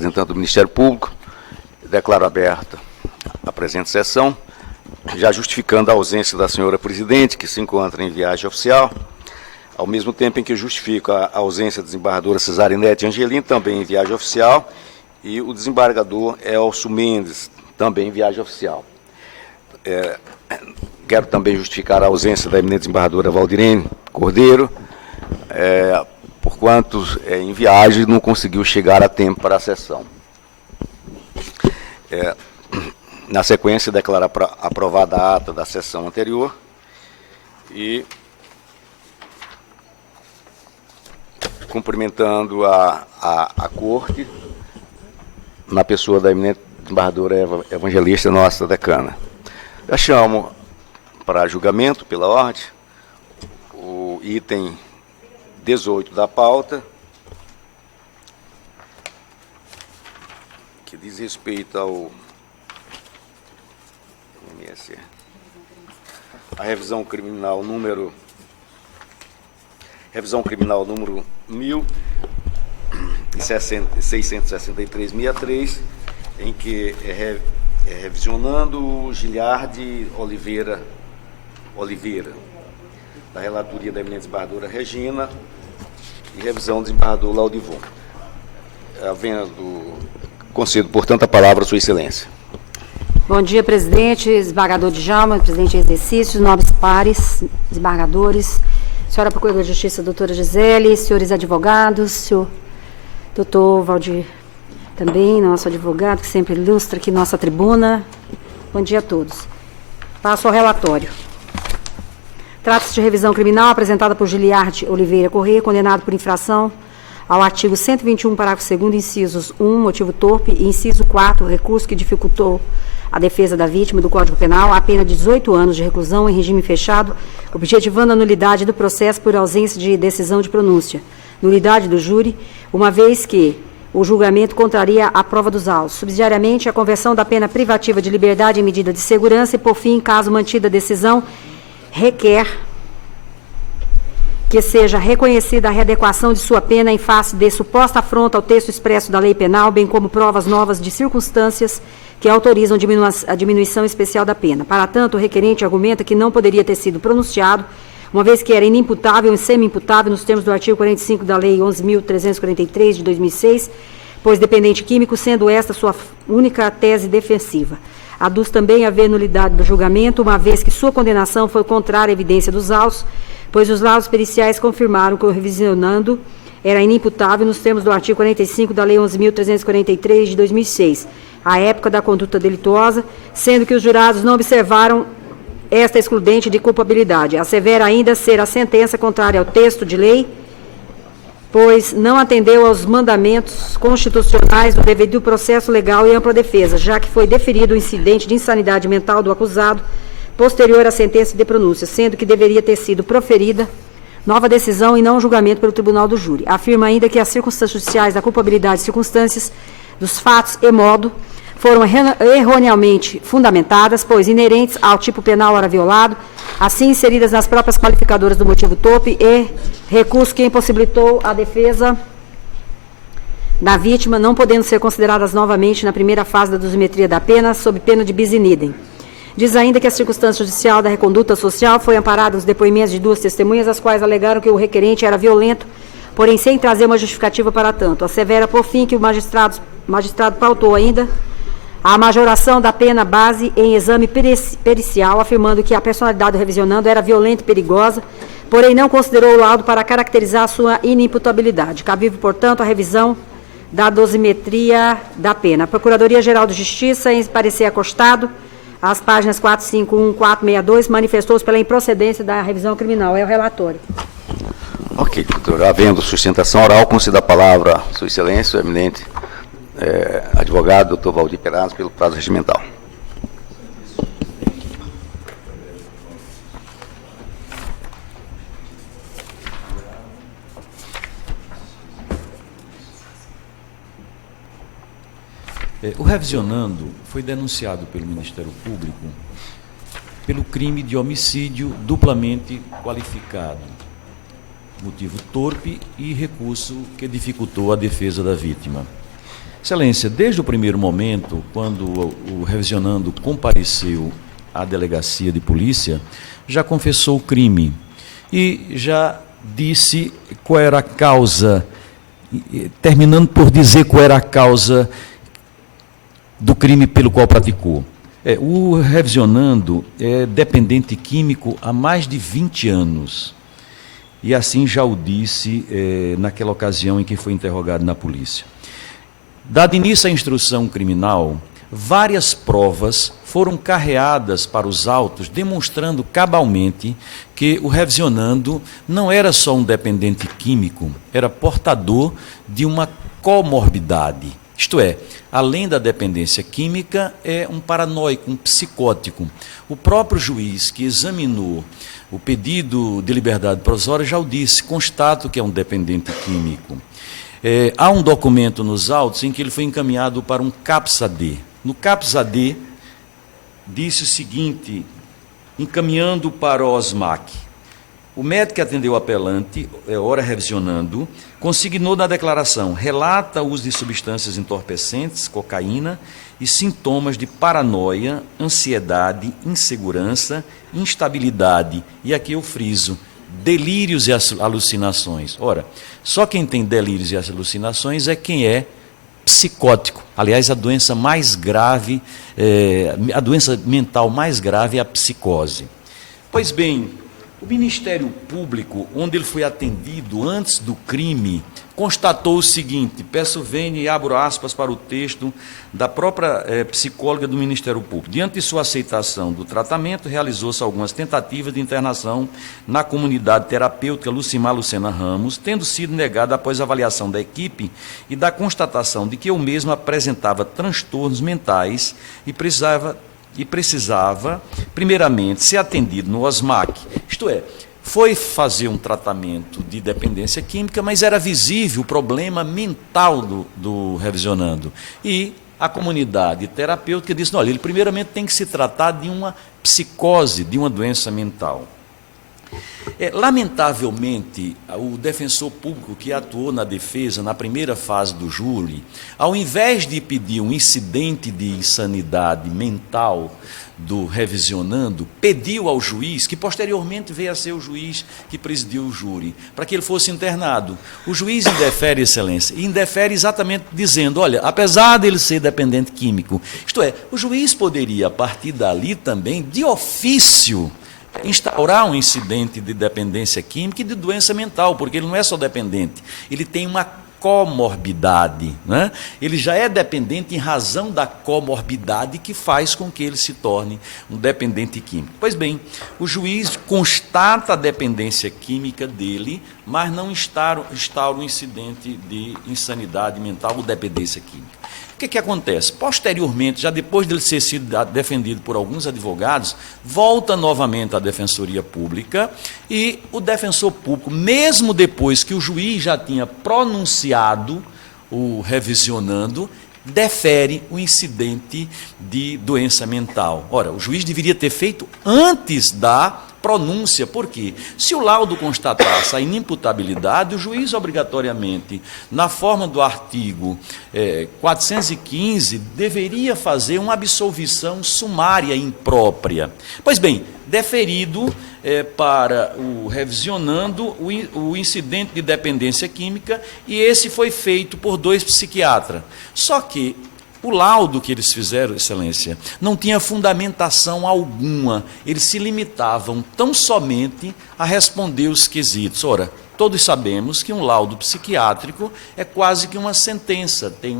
representante do Ministério Público, declaro aberta a presente sessão, já justificando a ausência da senhora presidente, que se encontra em viagem oficial, ao mesmo tempo em que justifico a ausência da desembargadora Cesarinete Angelim, também em viagem oficial, e o desembargador Elcio Mendes, também em viagem oficial. Quero também justificar a ausência da eminente desembargadora Valdirene Cordeiro, porquanto em viagem não conseguiu chegar a tempo para a sessão. Na sequência, declarar aprovada a ata da sessão anterior e cumprimentando a Corte, na pessoa da eminente desembargadora evangelista nossa decana. Já chamo para julgamento, pela ordem, o item 18 da pauta, que diz respeito ao a revisão criminal número 1663-63, em que revisionando o Giliardi Oliveira, da relatoria da eminente desembargadora Regina, e revisão do desembargador Laudivon. Concedo, portanto, a palavra à sua excelência. Bom dia, presidente, desembargador Djalma, presidente em exercício, nobres pares, desembargadores, senhora procuradora de Justiça, doutora Gisele, senhores advogados, senhor doutor Valdir também, nosso advogado, que sempre ilustra aqui nossa tribuna. Bom dia a todos. Passo ao relatório. Trata-se de revisão criminal apresentada por Giliardi Oliveira Corrêa, condenado por infração ao artigo 121, parágrafo 2º, incisos 1, motivo torpe, e inciso 4, recurso que dificultou a defesa da vítima do Código Penal, a pena de 18 anos de reclusão em regime fechado, objetivando a nulidade do processo por ausência de decisão de pronúncia, nulidade do júri, uma vez que o julgamento contraria a prova dos autos, subsidiariamente a conversão da pena privativa de liberdade em medida de segurança e, por fim, caso mantida a decisão, requer que seja reconhecida a readequação de sua pena em face de suposta afronta ao texto expresso da lei penal, bem como provas novas de circunstâncias que autorizam a diminuição especial da pena. Para tanto, o requerente argumenta que não poderia ter sido pronunciado, uma vez que era inimputável e semi-imputável nos termos do artigo 45 da Lei 11.343, de 2006, pois dependente químico, sendo esta sua única tese defensiva. Aduz também haver nulidade do julgamento, uma vez que sua condenação foi contrária à evidência dos autos, pois os laudos periciais confirmaram que o revisionando era inimputável nos termos do artigo 45 da Lei 11.343, de 2006, à época da conduta delituosa, sendo que os jurados não observaram esta excludente de culpabilidade. Assevera ainda ser a sentença contrária ao texto de lei, pois não atendeu aos mandamentos constitucionais do devido processo legal e ampla defesa, já que foi deferido o incidente de insanidade mental do acusado posterior à sentença de pronúncia, sendo que deveria ter sido proferida nova decisão e não julgamento pelo tribunal do júri. Afirma ainda que as circunstâncias judiciais da culpabilidade e circunstâncias dos fatos e modo foram erroneamente fundamentadas, pois inerentes ao tipo penal ora violado, assim inseridas nas próprias qualificadoras do motivo torpe e recurso que impossibilitou a defesa da vítima, não podendo ser consideradas novamente na primeira fase da dosimetria da pena, sob pena de bis in idem. Diz ainda que a circunstância judicial da reconduta social foi amparada nos depoimentos de duas testemunhas, as quais alegaram que o requerente era violento, porém sem trazer uma justificativa para tanto. Assevera, por fim, que o magistrado pautou ainda a majoração da pena base em exame pericial, afirmando que a personalidade do revisionando era violenta e perigosa, porém não considerou o laudo para caracterizar sua inimputabilidade. Cabível, portanto, a revisão da dosimetria da pena. A Procuradoria-Geral de Justiça, em parecer acostado, às páginas 451 e 462, manifestou-se pela improcedência da revisão criminal. É o relatório. Ok, doutor. Havendo sustentação oral, concedo a palavra à sua excelência, o eminente advogado, doutor Valdir Perazzo, pelo prazo regimental. O revisionando foi denunciado pelo Ministério Público pelo crime de homicídio duplamente qualificado, motivo torpe e recurso que dificultou a defesa da vítima. Excelência, desde o primeiro momento, quando o revisionando compareceu à delegacia de polícia, já confessou o crime e já disse qual era a causa, terminando por dizer qual era a causa do crime pelo qual praticou. O revisionando é dependente químico há mais de 20 anos. E assim já o disse naquela ocasião em que foi interrogado na polícia. Dado início à instrução criminal, várias provas foram carreadas para os autos, demonstrando cabalmente que o revisionando não era só um dependente químico, era portador de uma comorbidade. Isto é, além da dependência química, é um paranoico, um psicótico. O próprio juiz que examinou o pedido de liberdade provisória já o disse, constato que é um dependente químico. Há um documento nos autos em que ele foi encaminhado para um CAPS-AD. No CAPS-AD, disse o seguinte, encaminhando para o OSMAC. O médico que atendeu o apelante, ora revisionando, consignou na declaração, relata o uso de substâncias entorpecentes, cocaína, e sintomas de paranoia, ansiedade, insegurança, instabilidade, e aqui eu friso, delírios e alucinações. Ora, só quem tem delírios e alucinações é quem é psicótico. Aliás, a doença mais grave, a doença mental mais grave é a psicose. Pois bem, o Ministério Público, onde ele foi atendido antes do crime, constatou o seguinte, peço vênia e abro aspas para o texto da própria psicóloga do Ministério Público. Diante de sua aceitação do tratamento, realizou-se algumas tentativas de internação na comunidade terapêutica Lucimar Lucena Ramos, tendo sido negada após avaliação da equipe e da constatação de que eu mesmo apresentava transtornos mentais e precisava, primeiramente, ser atendido no OSMAC, isto é, foi fazer um tratamento de dependência química, mas era visível o problema mental do revisionando. E a comunidade terapêutica disse, olha, ele primeiramente tem que se tratar de uma psicose, de uma doença mental. Lamentavelmente, o defensor público que atuou na defesa na primeira fase do júri, ao invés de pedir um incidente de insanidade mental do revisionando, pediu ao juiz, que posteriormente veio a ser o juiz que presidiu o júri, para que ele fosse internado. O juiz indefere, excelência, e indefere exatamente dizendo, olha, apesar dele ser dependente químico, isto é, o juiz poderia, a partir dali também, de ofício, instaurar um incidente de dependência química e de doença mental, porque ele não é só dependente, ele tem uma comorbidade, né? Ele já é dependente em razão da comorbidade que faz com que ele se torne um dependente químico. Pois bem, o constata a dependência química dele, mas não instaura um incidente de insanidade mental ou dependência química. O que acontece? Posteriormente, já depois de ele ter sido defendido por alguns advogados, volta novamente à Defensoria Pública e o defensor público, mesmo depois que o juiz já tinha pronunciado o revisionando, defere o incidente de doença mental. Ora, o juiz deveria ter feito antes da pronúncia, porque se o laudo constatasse a inimputabilidade, o juiz obrigatoriamente, na forma do artigo 415, deveria fazer uma absolvição sumária imprópria. Pois bem, deferido para o revisionando o incidente de dependência química, e esse foi feito por 2 psiquiatras. Só que o laudo que eles fizeram, excelência, não tinha fundamentação alguma, eles se limitavam tão somente a responder os quesitos. Ora, todos sabemos que um laudo psiquiátrico é quase que uma sentença, tem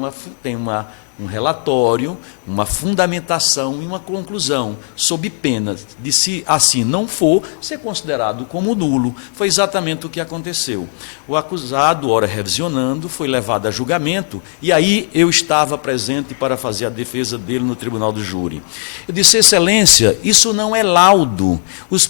um relatório, uma fundamentação e uma conclusão, sob pena de, se assim não for, ser considerado como nulo. Foi exatamente o que aconteceu. O acusado, ora revisionando, foi levado a julgamento, e aí eu estava presente para fazer a defesa dele no tribunal do júri. Eu disse, excelência, isso não é laudo. Os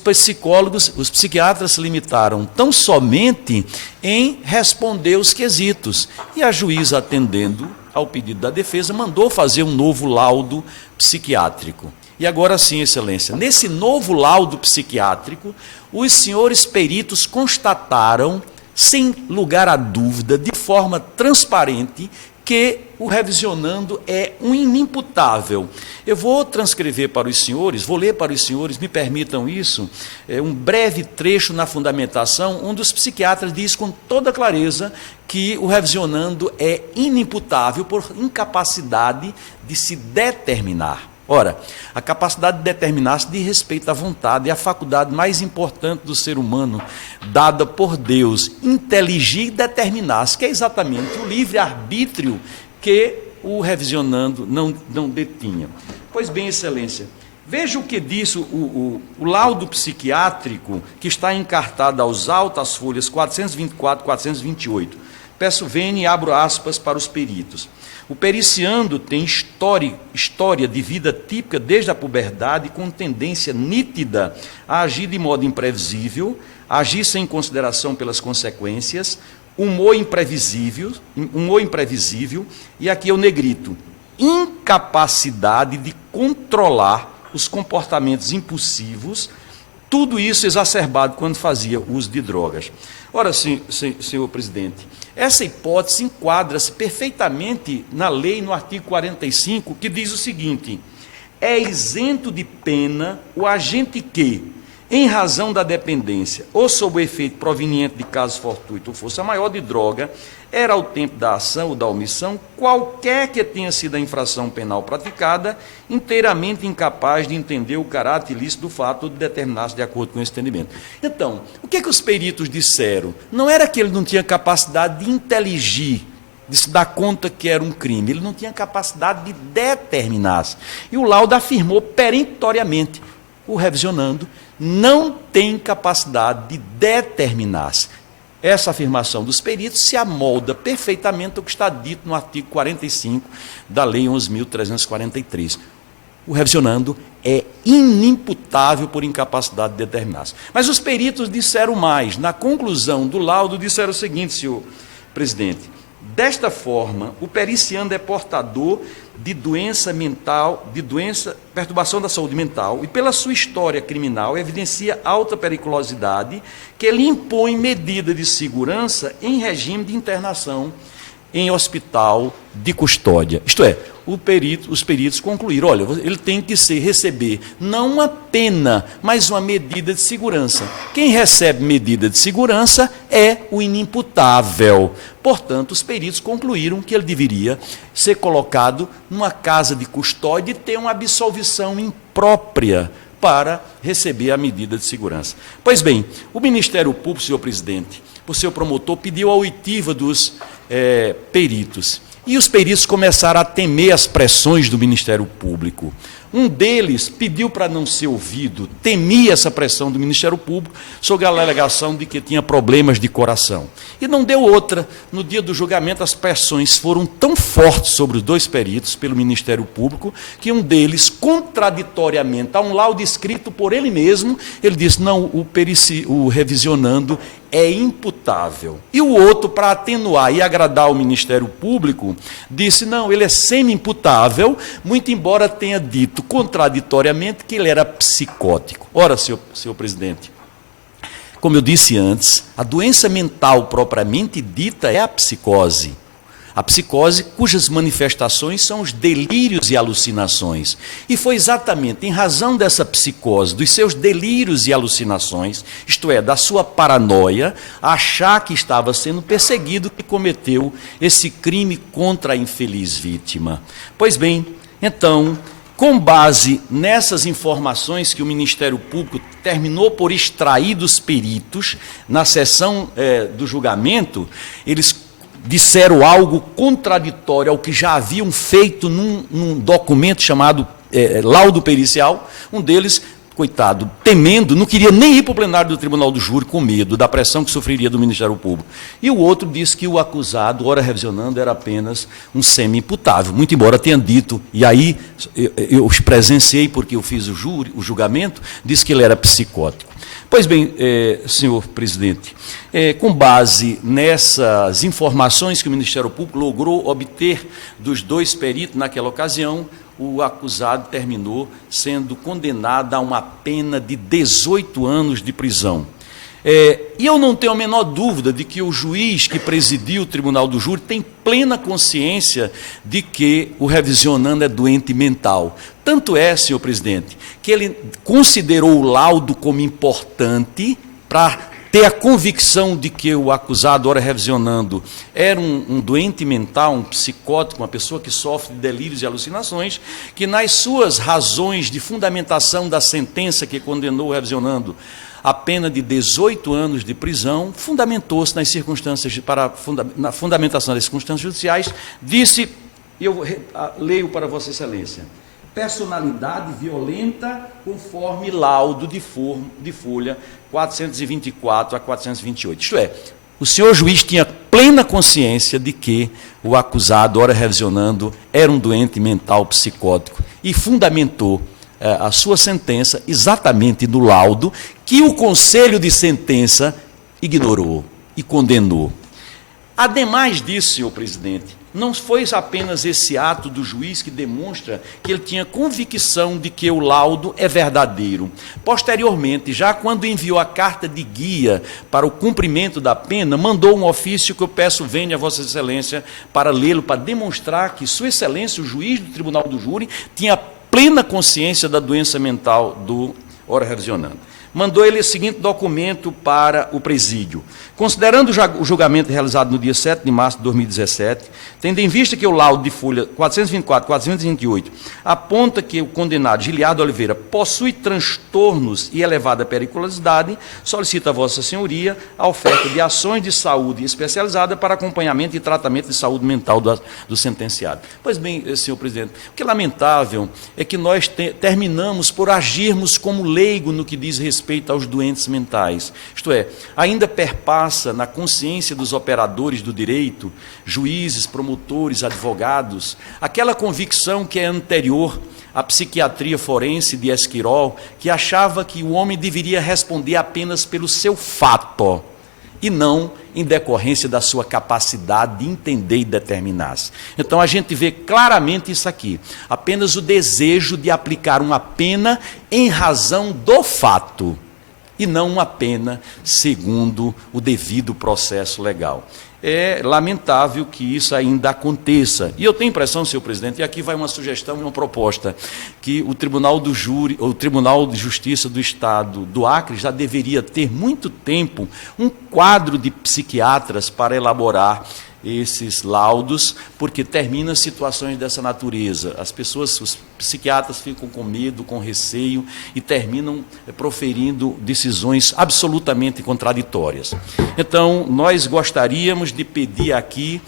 psiquiatras se limitaram tão somente em responder os quesitos. E a juíza, atendendo ao pedido da defesa, mandou fazer um novo laudo psiquiátrico. E agora sim, excelência, nesse novo laudo psiquiátrico, os senhores peritos constataram, sem lugar a dúvida, de forma transparente, que o revisionando é um inimputável. Eu vou transcrever para os senhores, vou ler para os senhores, me permitam isso, um breve trecho na fundamentação, onde os psiquiatras diz com toda clareza que o revisionando é inimputável por incapacidade de se determinar. Ora, a capacidade de determinar-se diz respeito à vontade, é a faculdade mais importante do ser humano, dada por Deus, inteligir e determinar-se, que é exatamente o livre-arbítrio que o revisionando não detinha. Pois bem, excelência, veja o que diz o laudo psiquiátrico, que está encartado aos autos, as folhas 424 e 428. Peço vênia e abro aspas para os peritos. O periciando tem história de vida típica desde a puberdade, com tendência nítida a agir de modo imprevisível, agir sem consideração pelas consequências, humor imprevisível, e aqui eu negrito, incapacidade de controlar os comportamentos impulsivos, tudo isso exacerbado quando fazia uso de drogas. Ora, senhor presidente, essa hipótese enquadra-se perfeitamente na lei, no artigo 45, que diz o seguinte: é isento de pena o agente que, em razão da dependência ou sob o efeito proveniente de caso fortuito ou força maior de droga, era ao tempo da ação ou da omissão, qualquer que tenha sido a infração penal praticada, inteiramente incapaz de entender o caráter ilícito do fato ou de determinar-se de acordo com esse entendimento. Então, o que os peritos disseram? Não era que ele não tinha capacidade de inteligir, de se dar conta que era um crime, ele não tinha capacidade de determinar-se. E o laudo afirmou peremptoriamente: o revisionando não tem capacidade de determinar-se. Essa afirmação dos peritos se amolda perfeitamente ao que está dito no artigo 45 da Lei 11.343. O revisionando é inimputável por incapacidade de determinar-se. Mas os peritos disseram mais. Na conclusão do laudo, disseram o seguinte, senhor presidente: desta forma, o periciando é portador de doença mental, perturbação da saúde mental, e pela sua história criminal evidencia alta periculosidade que lhe impõe medida de segurança em regime de internação em hospital de custódia. Isto é, os peritos concluíram: olha, ele tem que receber não uma pena, mas uma medida de segurança. Quem recebe medida de segurança é o inimputável. Portanto, os peritos concluíram que ele deveria ser colocado numa casa de custódia e ter uma absolvição imprópria para receber a medida de segurança. Pois bem, o Ministério Público, senhor presidente, por seu promotor, pediu a oitiva dos peritos. E os peritos começaram a temer as pressões do Ministério Público. Um deles pediu para não ser ouvido, temia essa pressão do Ministério Público, sob a alegação de que tinha problemas de coração. E não deu outra. No dia do julgamento, as pressões foram tão fortes sobre os dois peritos, pelo Ministério Público, que um deles, contraditoriamente a um laudo escrito por ele mesmo, ele disse: não, o revisionando é imputável. E o outro, para atenuar e agradar ao Ministério Público, disse: não, ele é semi-imputável, muito embora tenha dito contraditoriamente que ele era psicótico. Ora, senhor presidente, como eu disse antes, a doença mental propriamente dita é a psicose. A psicose cujas manifestações são os delírios e alucinações. E foi exatamente em razão dessa psicose, dos seus delírios e alucinações, isto é, da sua paranoia, achar que estava sendo perseguido, que cometeu esse crime contra a infeliz vítima. Pois bem, então, com base nessas informações que o Ministério Público terminou por extrair dos peritos, na sessão do julgamento, eles disseram algo contraditório ao que já haviam feito num documento chamado laudo pericial. Um deles, coitado, temendo, não queria nem ir para o plenário do Tribunal do Júri, com medo da pressão que sofreria do Ministério Público. E o outro disse que o acusado, ora revisionando, era apenas um semi-imputável, muito embora tenha dito, e aí eu os presenciei porque eu fiz o julgamento, disse que ele era psicótico. Pois bem, senhor presidente, com base nessas informações que o Ministério Público logrou obter dos dois peritos naquela ocasião, o acusado terminou sendo condenado a uma pena de 18 anos de prisão. E eu não tenho a menor dúvida de que o juiz que presidiu o Tribunal do Júri tem plena consciência de que o revisionando é doente mental. Tanto é, senhor presidente, que ele considerou o laudo como importante para ter a convicção de que o acusado, ora revisionando, era um doente mental, um psicótico, uma pessoa que sofre de delírios e alucinações, que nas suas razões de fundamentação da sentença que condenou o revisionando a pena de 18 anos de prisão, fundamentou-se nas circunstâncias, na fundamentação das circunstâncias judiciais, disse, eu leio para Vossa Excelência, personalidade violenta conforme laudo de folha 424 a 428. Isto é, o senhor juiz tinha plena consciência de que o acusado, ora revisionando, era um doente mental psicótico e fundamentou a sua sentença exatamente no laudo que o Conselho de Sentença ignorou e condenou. Ademais disso, senhor presidente, não foi apenas esse ato do juiz que demonstra que ele tinha convicção de que o laudo é verdadeiro. Posteriormente, já quando enviou a carta de guia para o cumprimento da pena, mandou um ofício que eu peço venha a Vossa Excelência para lê-lo, para demonstrar que Sua Excelência, o juiz do Tribunal do Júri, tinha plena consciência da doença mental do ora revisionando. Mandou ele o seguinte documento para o presídio. Considerando o julgamento realizado no dia 7 de março de 2017, tendo em vista que o laudo de folha 424 e 428 aponta que o condenado Giliardo Oliveira possui transtornos e elevada periculosidade, solicita a Vossa Senhoria a oferta de ações de saúde especializada para acompanhamento e tratamento de saúde mental do sentenciado. Pois bem, senhor presidente, o que é lamentável é que nós terminamos por agirmos como leigo no que diz respeito aos doentes mentais. Isto é, ainda perpassa na consciência dos operadores do direito, juízes, promotores, advogados, aquela convicção que é anterior à psiquiatria forense de Esquirol, que achava que o homem deveria responder apenas pelo seu fato, e não em decorrência da sua capacidade de entender e determinar-se. Então, a gente vê claramente isso aqui, apenas o desejo de aplicar uma pena em razão do fato, e não uma pena segundo o devido processo legal. É lamentável que isso ainda aconteça. E eu tenho a impressão, senhor presidente, e aqui vai uma sugestão e uma proposta, que o Tribunal do Júri, ou o Tribunal de Justiça do Estado do Acre já deveria ter muito tempo um quadro de psiquiatras para elaborar esses laudos, porque termina situações dessa natureza. As pessoas, os psiquiatras ficam com medo, com receio e terminam proferindo decisões absolutamente contraditórias. Então, nós gostaríamos de pedir aqui,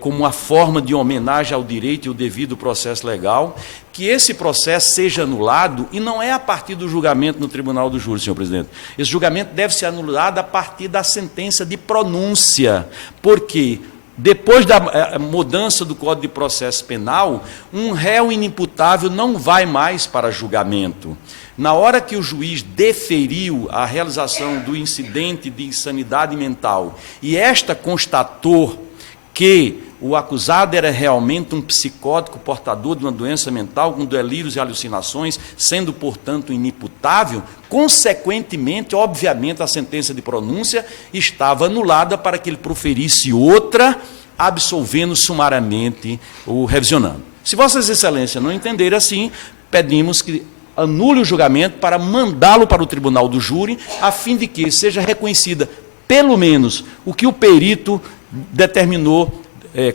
como uma forma de homenagem ao direito e o devido processo legal, que esse processo seja anulado, e não é a partir do julgamento no Tribunal do Júri, senhor presidente. Esse julgamento deve ser anulado a partir da sentença de pronúncia, porque depois da mudança do Código de Processo Penal, um réu inimputável não vai mais para julgamento. Na hora que o juiz deferiu a realização do incidente de insanidade mental e esta constatou que o acusado era realmente um psicótico portador de uma doença mental com delírios e alucinações, sendo, portanto, inimputável, consequentemente, obviamente, a sentença de pronúncia estava anulada para que ele proferisse outra, absolvendo sumariamente o revisionando. Se Vossas Excelências não entenderem assim, pedimos que anule o julgamento para mandá-lo para o Tribunal do Júri, a fim de que seja reconhecida, pelo menos, o que o perito determinou,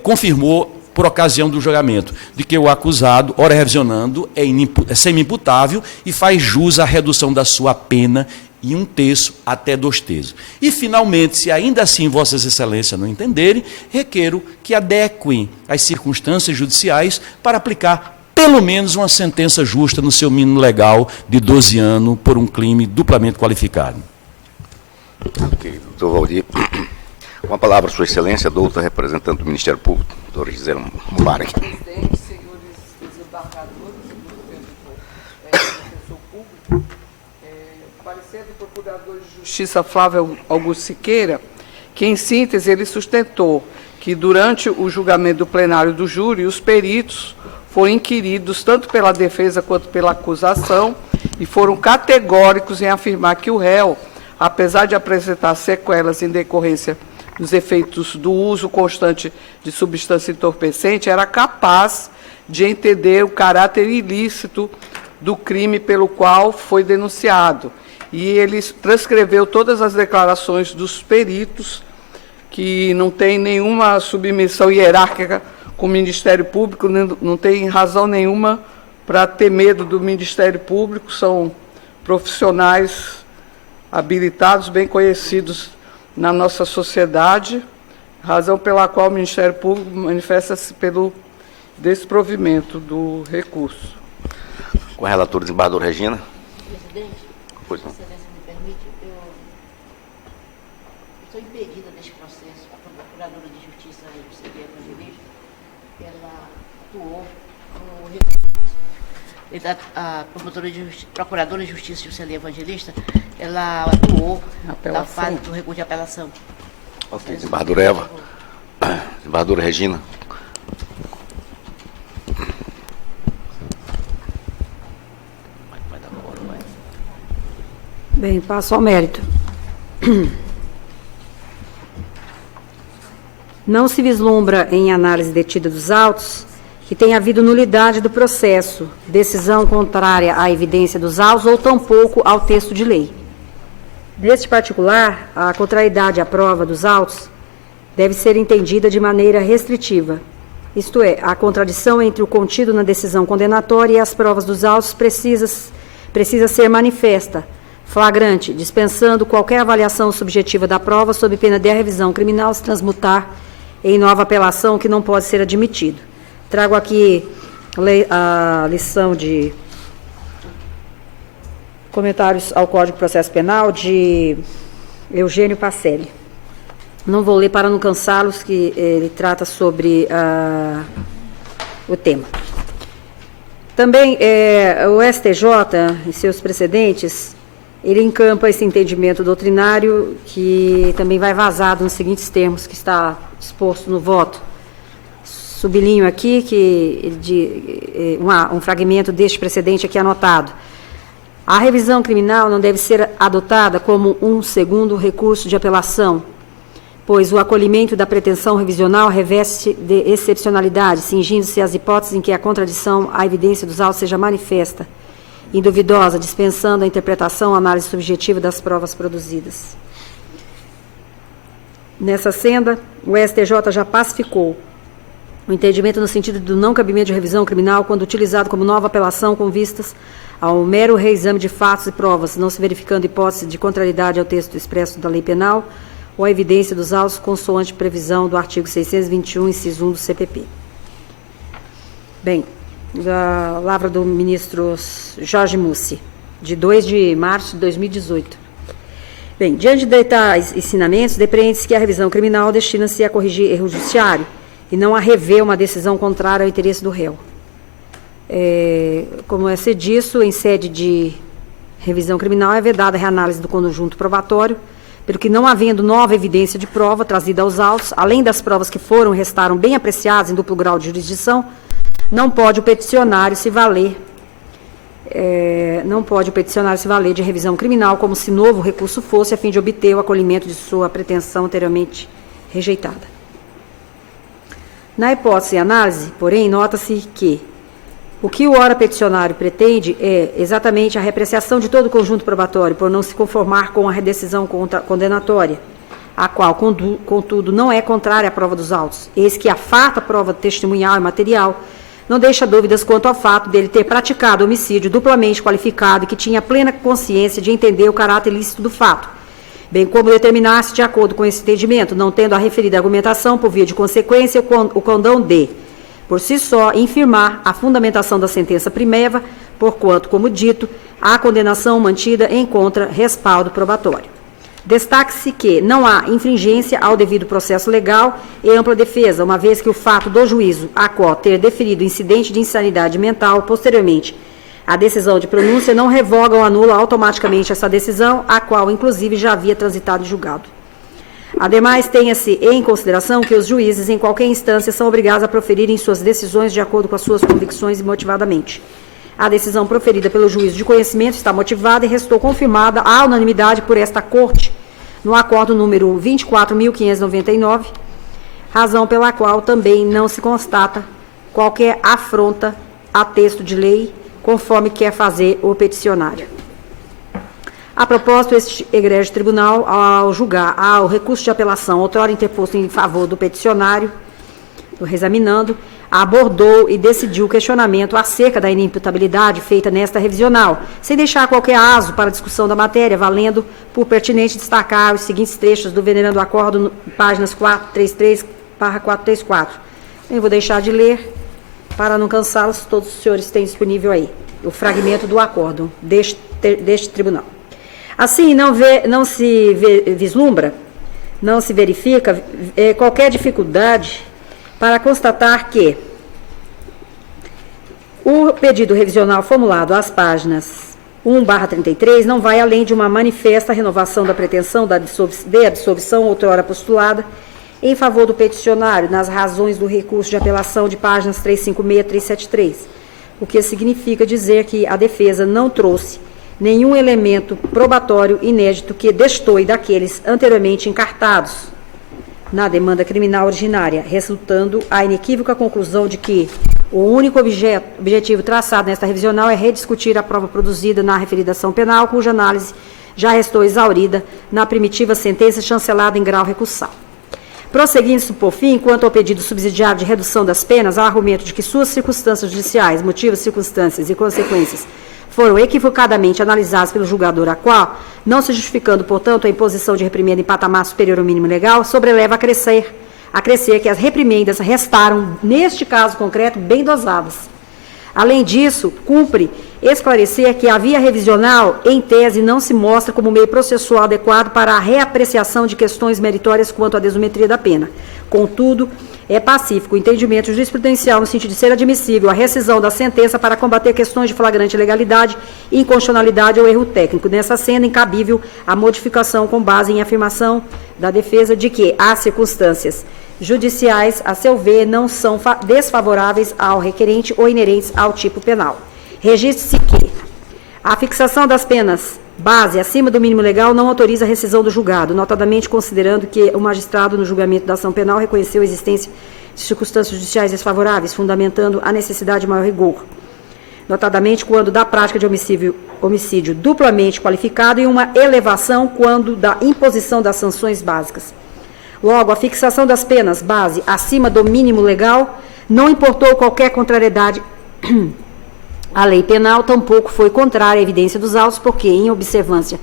confirmou por ocasião do julgamento, de que o acusado, ora revisionando, é semi-imputável e faz jus à redução da sua pena em 1/3 até 2/3. E, finalmente, se ainda assim Vossas Excelências não entenderem, requeiro que adequem as circunstâncias judiciais para aplicar pelo menos uma sentença justa no seu mínimo legal de 12 anos por um crime duplamente qualificado. Ok, doutor Valdir. Com a palavra, Sua Excelência, doutor representante do Ministério Público, doutor Gisela Mubarak. Presidente, senhores desembargadores, defensor público, parecer do Procurador de Justiça Flávio Augusto Siqueira, que, em síntese, ele sustentou que, durante o julgamento do plenário do júri, os peritos foram inquiridos tanto pela defesa quanto pela acusação e foram categóricos em afirmar que o réu apesar de apresentar sequelas em decorrência dos efeitos do uso constante de substância entorpecente, era capaz de entender o caráter ilícito do crime pelo qual foi denunciado. E ele transcreveu todas as declarações dos peritos, que não tem nenhuma submissão hierárquica com o Ministério Público, não tem razão nenhuma para ter medo do Ministério Público, são profissionais habilitados, bem conhecidos na nossa sociedade, razão pela qual o Ministério Público manifesta-se pelo desprovimento do recurso. Com a relatora, desembargadora Regina. Presidente, Pois não. se a Excelência me permite, eu estou impedida deste processo. A Procuradora de Justiça, Lucília Evangelista, ela atuou no recurso. A Procuradora de Justiça, Lucília Evangelista, ela atuou na fase do recurso de apelação. Ok, desembargadora Eva. Desembargadora Regina. Vai dar agora, vai. Bem, passo ao mérito. Não se vislumbra em análise detida dos autos que tenha havido nulidade do processo, decisão contrária à evidência dos autos ou tampouco ao texto de lei. Neste particular, a contrariedade à prova dos autos deve ser entendida de maneira restritiva, isto é, a contradição entre o contido na decisão condenatória e as provas dos autos precisa ser manifesta, flagrante, dispensando qualquer avaliação subjetiva da prova sob pena de a revisão criminal se transmutar em nova apelação que não pode ser admitido. Trago aqui a lição de comentários ao Código de Processo Penal de Eugênio Pacelli. Não vou ler para não cansá-los, que ele trata sobre o tema. Também o STJ, em seus precedentes, ele encampa esse entendimento doutrinário que também vai vazado nos seguintes termos que está exposto no voto. Sublinho aqui que um fragmento deste precedente aqui anotado. A revisão criminal não deve ser adotada como um segundo recurso de apelação, pois o acolhimento da pretensão revisional reveste de excepcionalidade, cingindo-se às hipóteses em que a contradição à evidência dos autos seja manifesta, induvidosa, dispensando a interpretação ou análise subjetiva das provas produzidas. Nessa senda, o STJ já pacificou o entendimento no sentido do não cabimento de revisão criminal quando utilizado como nova apelação com vistas ao mero reexame de fatos e provas, não se verificando hipótese de contrariedade ao texto expresso da lei penal ou a evidência dos autos consoante previsão do artigo 621, inciso 1 do CPP. Bem, da lavra do ministro Jorge Mussi, de 2 de março de 2018. Bem, diante de tais ensinamentos, depreende-se que a revisão criminal destina-se a corrigir erro judiciário e não a rever uma decisão contrária ao interesse do réu. Como é ser disso, em sede de revisão criminal é vedada a reanálise do conjunto probatório, pelo que não havendo nova evidência de prova trazida aos autos, além das provas que foram e restaram bem apreciadas em duplo grau de jurisdição, não pode o peticionário se valer de revisão criminal como se novo recurso fosse a fim de obter o acolhimento de sua pretensão anteriormente rejeitada. Na hipótese e análise, porém, nota-se que o que o ora peticionário pretende é exatamente a repreciação de todo o conjunto probatório, por não se conformar com a decisão condenatória, a qual, contudo, não é contrária à prova dos autos, eis que a farta prova testemunhal e material não deixa dúvidas quanto ao fato dele ter praticado homicídio duplamente qualificado e que tinha plena consciência de entender o caráter ilícito do fato, bem como determinar-se de acordo com esse entendimento, não tendo a referida argumentação, por via de consequência, o condão de, por si só, infirmar a fundamentação da sentença primeira, porquanto, como dito, a condenação mantida encontra respaldo probatório. Destaque-se que não há infringência ao devido processo legal e ampla defesa, uma vez que o fato do juízo a qual ter deferido incidente de insanidade mental posteriormente à decisão de pronúncia não revoga ou anula automaticamente essa decisão, a qual, inclusive, já havia transitado e julgado. Ademais, tenha-se em consideração que os juízes, em qualquer instância, são obrigados a proferirem suas decisões de acordo com as suas convicções e motivadamente. A decisão proferida pelo juízo de conhecimento está motivada e restou confirmada à unanimidade por esta Corte no acordo número 24.599, razão pela qual também não se constata qualquer afronta a texto de lei, conforme quer fazer o peticionário. A propósito, este egrégio tribunal, ao julgar o recurso de apelação outrora interposto em favor do peticionário, do reexaminando, abordou e decidiu o questionamento acerca da inimputabilidade feita nesta revisional, sem deixar qualquer aso para a discussão da matéria, valendo por pertinente destacar os seguintes trechos do venerando acordo, páginas 433/434. Eu vou deixar de ler, para não cansá-los, todos os senhores têm disponível aí o fragmento do acordo deste tribunal. Assim, não se vislumbra, não se verifica qualquer dificuldade para constatar que o pedido revisional formulado às páginas 1/33 não vai além de uma manifesta renovação da pretensão de absolvição outrora postulada em favor do peticionário nas razões do recurso de apelação de páginas 356 e 373, o que significa dizer que a defesa não trouxe nenhum elemento probatório inédito que destoe daqueles anteriormente encartados na demanda criminal originária, resultando a inequívoca conclusão de que o único objetivo traçado nesta revisional é rediscutir a prova produzida na referida ação penal, cuja análise já restou exaurida na primitiva sentença chancelada em grau recursal. Prosseguindo-se, por fim, quanto ao pedido subsidiário de redução das penas, há argumento de que suas circunstâncias judiciais, motivos, circunstâncias e consequências foram equivocadamente analisados pelo julgador, a qual, não se justificando, portanto, a imposição de reprimenda em patamar superior ao mínimo legal, sobreleva a crescer que as reprimendas restaram, neste caso concreto, bem dosadas. Além disso, cumpre esclarecer que a via revisional, em tese, não se mostra como meio processual adequado para a reapreciação de questões meritórias quanto à desumetria da pena. Contudo, é pacífico o entendimento jurisprudencial no sentido de ser admissível a rescisão da sentença para combater questões de flagrante ilegalidade, inconstitucionalidade ou erro técnico, nessa sendo incabível a modificação com base em afirmação da defesa de que as circunstâncias judiciais, a seu ver, não são desfavoráveis ao requerente ou inerentes ao tipo penal. Registre-se que a fixação das penas base acima do mínimo legal não autoriza a rescisão do julgado, notadamente considerando que o magistrado, no julgamento da ação penal, reconheceu a existência de circunstâncias judiciais desfavoráveis, fundamentando a necessidade de maior rigor, notadamente quando da prática de homicídio duplamente qualificado e uma elevação quando da imposição das sanções básicas. Logo, a fixação das penas base acima do mínimo legal não importou qualquer contrariedade à lei penal, tampouco foi contrária à evidência dos autos, porque, em observância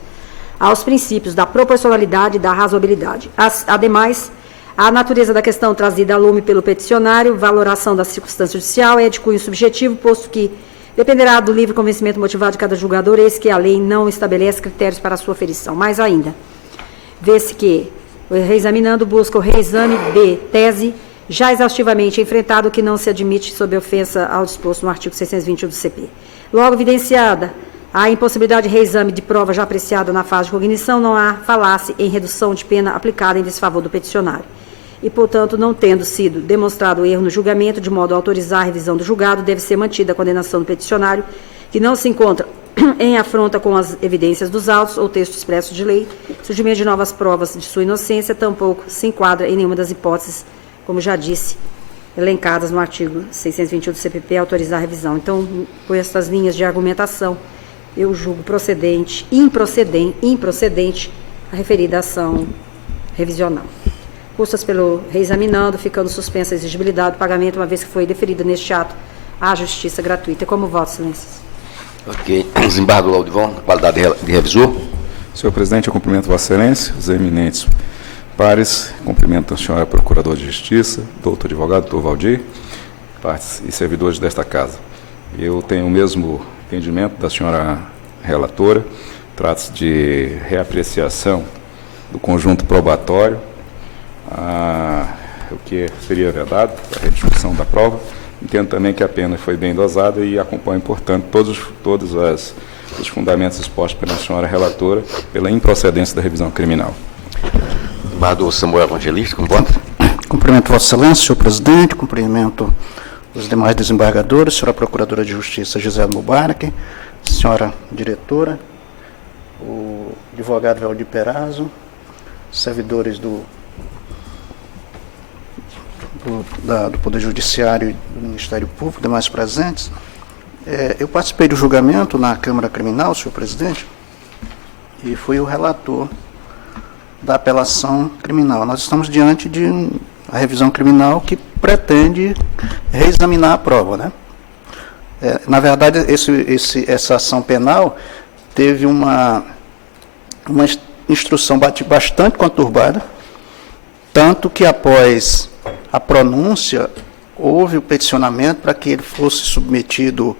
aos princípios da proporcionalidade e da razoabilidade. Ademais, a natureza da questão trazida a lume pelo peticionário, valoração da circunstância judicial, é de cunho subjetivo, posto que dependerá do livre convencimento motivado de cada julgador, eis que a lei não estabelece critérios para a sua aferição. Mais ainda, vê-se que o reexaminando busca o reexame de tese já exaustivamente enfrentado, que não se admite sob ofensa ao disposto no artigo 621 do CP. Logo evidenciada a impossibilidade de reexame de prova já apreciada na fase de cognição, não há falácia em redução de pena aplicada em desfavor do peticionário. E, portanto, não tendo sido demonstrado erro no julgamento, de modo a autorizar a revisão do julgado, deve ser mantida a condenação do peticionário, que não se encontra em afronta com as evidências dos autos ou texto expresso de lei, surgimento de novas provas de sua inocência, tampouco se enquadra em nenhuma das hipóteses, como já disse, elencadas no artigo 621 do CPP, autorizar a revisão. Então, por estas linhas de argumentação, eu julgo improcedente a referida ação revisional. Custas pelo reexaminando, ficando suspensa a exigibilidade do pagamento, uma vez que foi deferida neste ato à justiça gratuita. Como voto, excelências? Ok. Desembargador Laudivon, na qualidade de revisor. Senhor presidente, eu cumprimento Vossa Excelência, os eminentes pares, cumprimento a senhora Procuradora de Justiça, doutor advogado, doutor Valdir, partes e servidores desta casa. Eu tenho o mesmo entendimento da senhora relatora, trata-se de reapreciação do conjunto probatório, o que seria vedado, a rediscussão da prova. Entendo também que a pena foi bem dosada e acompanho, portanto, todos os fundamentos expostos pela senhora relatora pela improcedência da revisão criminal. Desembargador Samuel Evangelista, com voto. Cumprimento Vossa Excelência, senhor presidente, cumprimento os demais desembargadores, senhora Procuradora de Justiça Gisele Mubarak, senhora diretora, o advogado Valdir Perazzo, servidores do Poder Judiciário e do Ministério Público, demais presentes. Eu participei do julgamento na Câmara Criminal, senhor presidente, e fui o relator da apelação criminal. Nós estamos diante de a revisão criminal que pretende reexaminar a prova, né? Na verdade, essa ação penal teve uma instrução bastante conturbada, tanto que após a pronúncia houve o peticionamento para que ele fosse submetido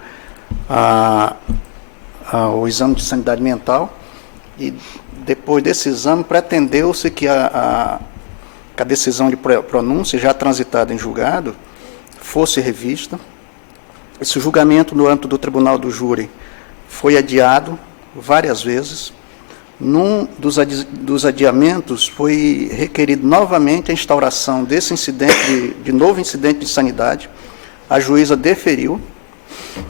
ao exame de sanidade mental, e depois desse exame pretendeu-se que a decisão de pronúncia, já transitada em julgado, fosse revista. Esse julgamento no âmbito do Tribunal do Júri foi adiado várias vezes. Num dos adiamentos foi requerido novamente a instauração desse incidente, de novo incidente de insanidade. A juíza deferiu,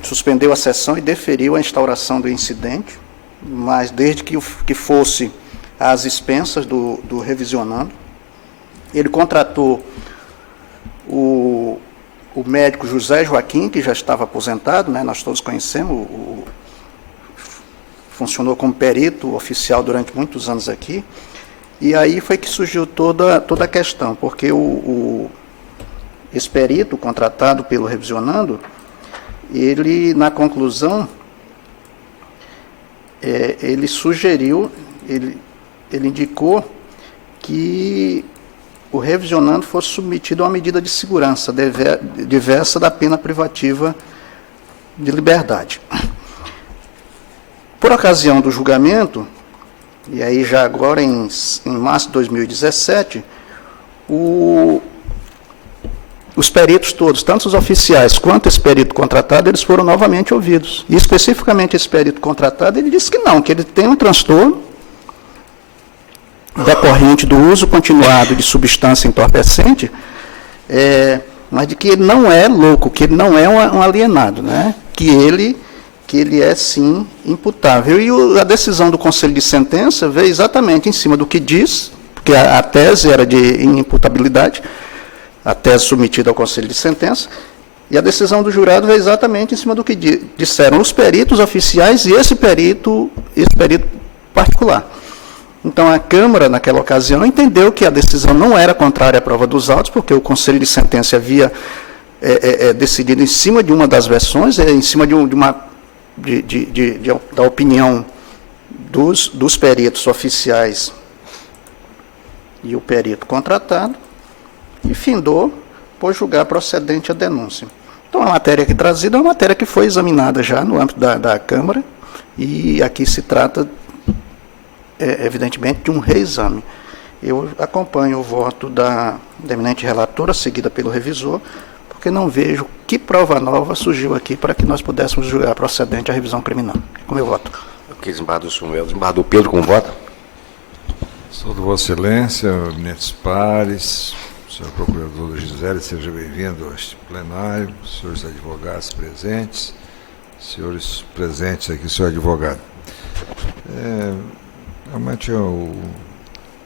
suspendeu a sessão e deferiu a instauração do incidente, mas desde que fosse às expensas do revisionando. Ele contratou o médico José Joaquim, que já estava aposentado, né, nós todos conhecemos, funcionou como perito oficial durante muitos anos aqui, e aí foi que surgiu toda a questão, porque esse perito contratado pelo revisionando, ele, na conclusão, ele sugeriu, ele indicou que o revisionando fosse submetido a uma medida de segurança diversa da pena privativa de liberdade. Por ocasião do julgamento, e aí já agora em março de 2017, os peritos todos, tanto os oficiais quanto esse perito contratado, eles foram novamente ouvidos. E especificamente esse perito contratado, ele disse que não, que ele tem um transtorno decorrente do uso continuado de substância entorpecente, mas de que ele não é louco, que ele não é um alienado, né? Que ele é, sim, imputável. E a decisão do Conselho de Sentença veio exatamente em cima do que diz, porque a tese era de inimputabilidade, a tese submetida ao Conselho de Sentença, e a decisão do jurado veio exatamente em cima do que disseram os peritos oficiais e esse perito particular. Então, a Câmara, naquela ocasião, entendeu que a decisão não era contrária à prova dos autos, porque o Conselho de Sentença havia decidido em cima de uma das versões, em cima da opinião dos peritos oficiais e o perito contratado, e findou por julgar procedente a denúncia. Então, a matéria aqui trazida é uma matéria que foi examinada já no âmbito da Câmara, e aqui se trata, evidentemente, de um reexame. Eu acompanho o voto da eminente relatora, seguida pelo revisor, porque não vejo que prova nova surgiu aqui para que nós pudéssemos julgar procedente a revisão criminal. Com meu voto. Ok, desembargador Samuel. Desembargador Pedro, com voto. Saúdo Vossa Excelência, eminentes pares, senhor Procurador Gisele, seja bem-vindo a este plenário, senhores advogados presentes, senhores presentes aqui, senhor advogado. Realmente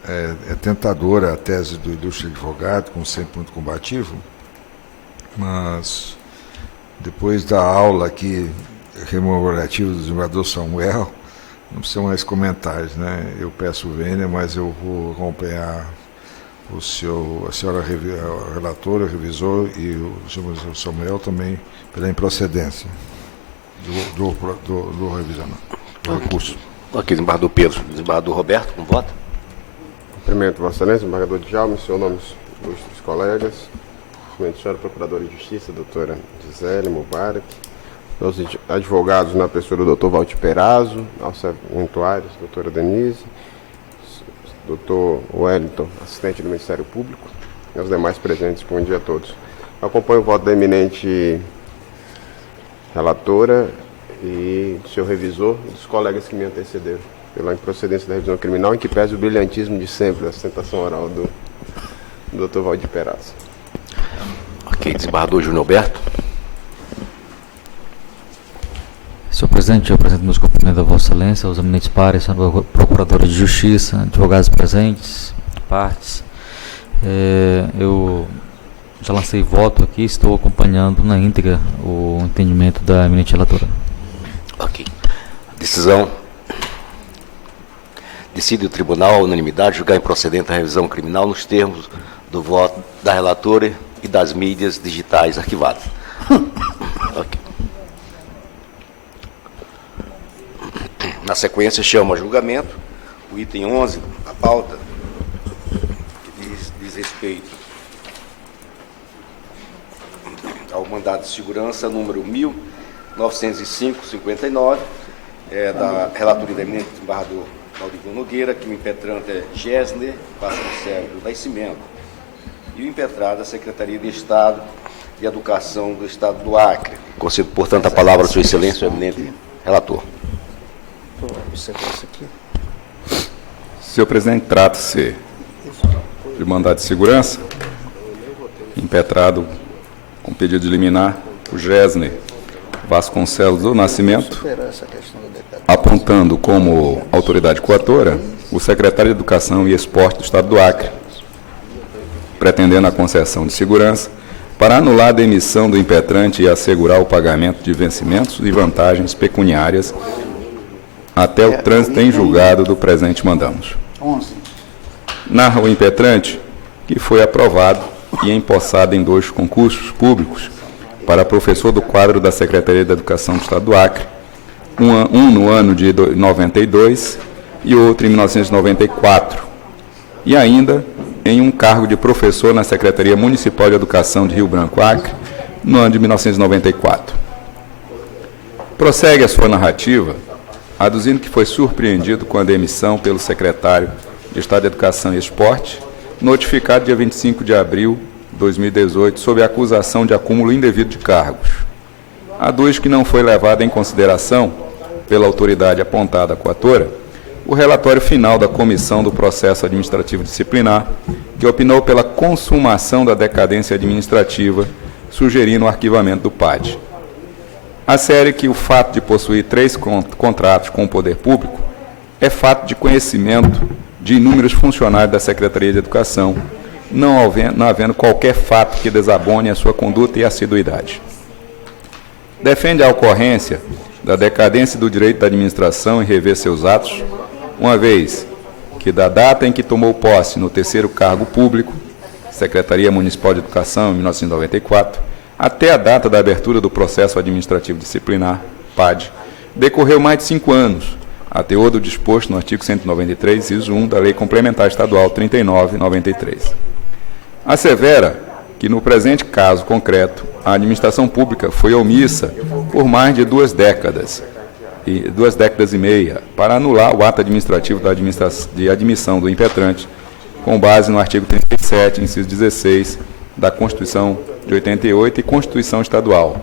é tentadora a tese do ilustre advogado, como sempre muito combativo, mas depois da aula aqui rememorativa do desembargador Samuel, não precisa mais comentários, né? Eu peço vênia, mas eu vou acompanhar a senhora relatora, o revisor e o senhor Samuel também pela improcedência do revisionamento, do recurso. Ok, desembargador Pedro. Desembargador Roberto, com voto. Cumprimento Vossa Excelência, desembargador Djalma, senhor nomes ilustres colegas, cumprimento a senhora Procuradora de Justiça, doutora Gisele Mubarak, os advogados na pessoa do doutor Valdir Perazzo, nossa eventuários, doutora Denise, doutor Wellington, assistente do Ministério Público, e os demais presentes, bom dia a todos. Acompanho o voto da eminente relatora e do senhor revisor e dos colegas que me antecederam pela improcedência da revisão criminal, em que pese o brilhantismo de sempre da sustentação oral do doutor Valdir Perazzo. Ok, desembargador Júnior Alberto. Senhor presidente, eu apresento meus cumprimentos a Vossa Excelência, aos eminentes pares, à Procuradora de Justiça, advogados presentes, partes. Eu já lancei voto aqui, estou acompanhando na íntegra o entendimento da eminente relatora. Ok. Decisão. Decide o tribunal, à unanimidade, julgar improcedente a revisão criminal nos termos do voto da relatora e das mídias digitais arquivadas. Ok. Na sequência, chama a julgamento o item 11 da pauta, que diz respeito ao mandado de segurança número 1905-59, da relatoria da eminente desembargador Claudivio Nogueira, que o impetrante é Gessner Vasconcelos do Nascimento, e o impetrado é a Secretaria de Estado de Educação do Estado do Acre. Concedo, portanto, a palavra à Sua Excelência, o eminente relator. Senhor presidente, trata-se de mandado de segurança, impetrado com pedido de liminar o Gessner Vasconcelos do Nascimento, apontando como autoridade coatora o secretário de Educação e Esporte do Estado do Acre, pretendendo a concessão de segurança para anular a demissão do impetrante e assegurar o pagamento de vencimentos e vantagens pecuniárias até o trânsito em julgado do presente mandamos. Narra o impetrante que foi aprovado e empossado em 2 concursos públicos para professor do quadro da Secretaria de Educação do Estado do Acre, um no ano de 92 e outro em 1994, e ainda em um cargo de professor na Secretaria Municipal de Educação de Rio Branco, Acre, no ano de 1994. Prossegue a sua narrativa, aduzindo que foi surpreendido com a demissão pelo secretário de Estado de Educação e Esporte, notificado dia 25 de abril de 2018, sob a acusação de acúmulo indevido de cargos. Aduz que não foi levada em consideração, pela autoridade apontada à coatora, o relatório final da Comissão do Processo Administrativo Disciplinar, que opinou pela consumação da decadência administrativa, sugerindo o arquivamento do PAD. Assere que o fato de possuir 3 contratos com o poder público é fato de conhecimento de inúmeros funcionários da Secretaria de Educação, não havendo qualquer fato que desabone a sua conduta e assiduidade. Defende a ocorrência da decadência do direito da administração em rever seus atos, uma vez que da data em que tomou posse no 3º cargo público, Secretaria Municipal de Educação, em 1994, até a data da abertura do processo administrativo disciplinar, PAD, decorreu mais de 5 anos, a teor do disposto no artigo 193, inciso 1 da Lei Complementar Estadual 39/93. Assevera que, no presente caso concreto, a administração pública foi omissa por mais de 2 décadas, e 2 décadas e meia, para anular o ato administrativo de admissão do impetrante, com base no artigo 37, inciso 16, da Constituição de 88 e Constituição Estadual,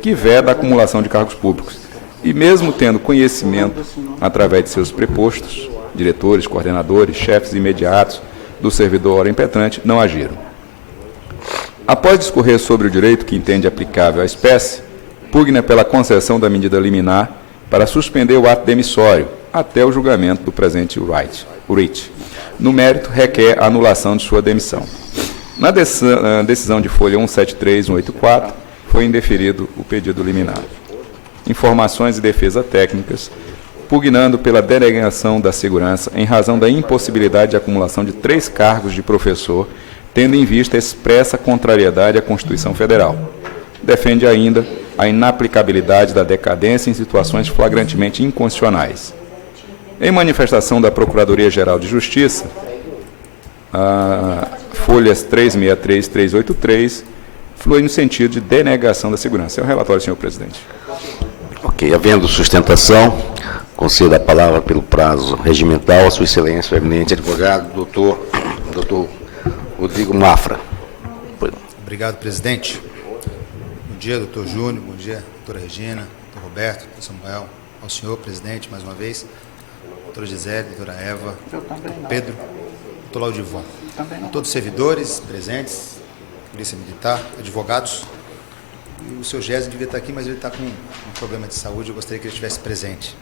que veda a acumulação de cargos públicos, e mesmo tendo conhecimento, através de seus prepostos, diretores, coordenadores, chefes imediatos do servidor impetrante, não agiram. Após discorrer sobre o direito que entende aplicável à espécie, pugna pela concessão da medida liminar para suspender o ato demissório até o julgamento do presente URIT. No mérito, requer a anulação de sua demissão. Na decisão de folha 173/184, foi indeferido o pedido liminar. Informações e defesa técnicas, pugnando pela denegação da segurança em razão da impossibilidade de acumulação de 3 cargos de professor, tendo em vista expressa contrariedade à Constituição Federal. Defende ainda a inaplicabilidade da decadência em situações flagrantemente inconstitucionais. Em manifestação da Procuradoria-Geral de Justiça, folhas 363 e 383, flui no sentido de denegação da segurança. É o relatório, senhor presidente. Ok, havendo sustentação, concedo a palavra pelo prazo regimental a Sua Excelência, o eminente advogado, doutor Rodrigo Mafra. Obrigado, presidente. Bom dia, doutor Júnior, bom dia, doutora Regina, doutor Roberto, doutor Samuel, ao senhor presidente, mais uma vez, doutora Gisele, doutora Eva, doutor Pedro, doutor Laudivon, a todos os servidores presentes, Polícia Militar, advogados, E o senhor Gésio devia estar aqui, mas ele está com um problema de saúde, eu gostaria que ele estivesse presente.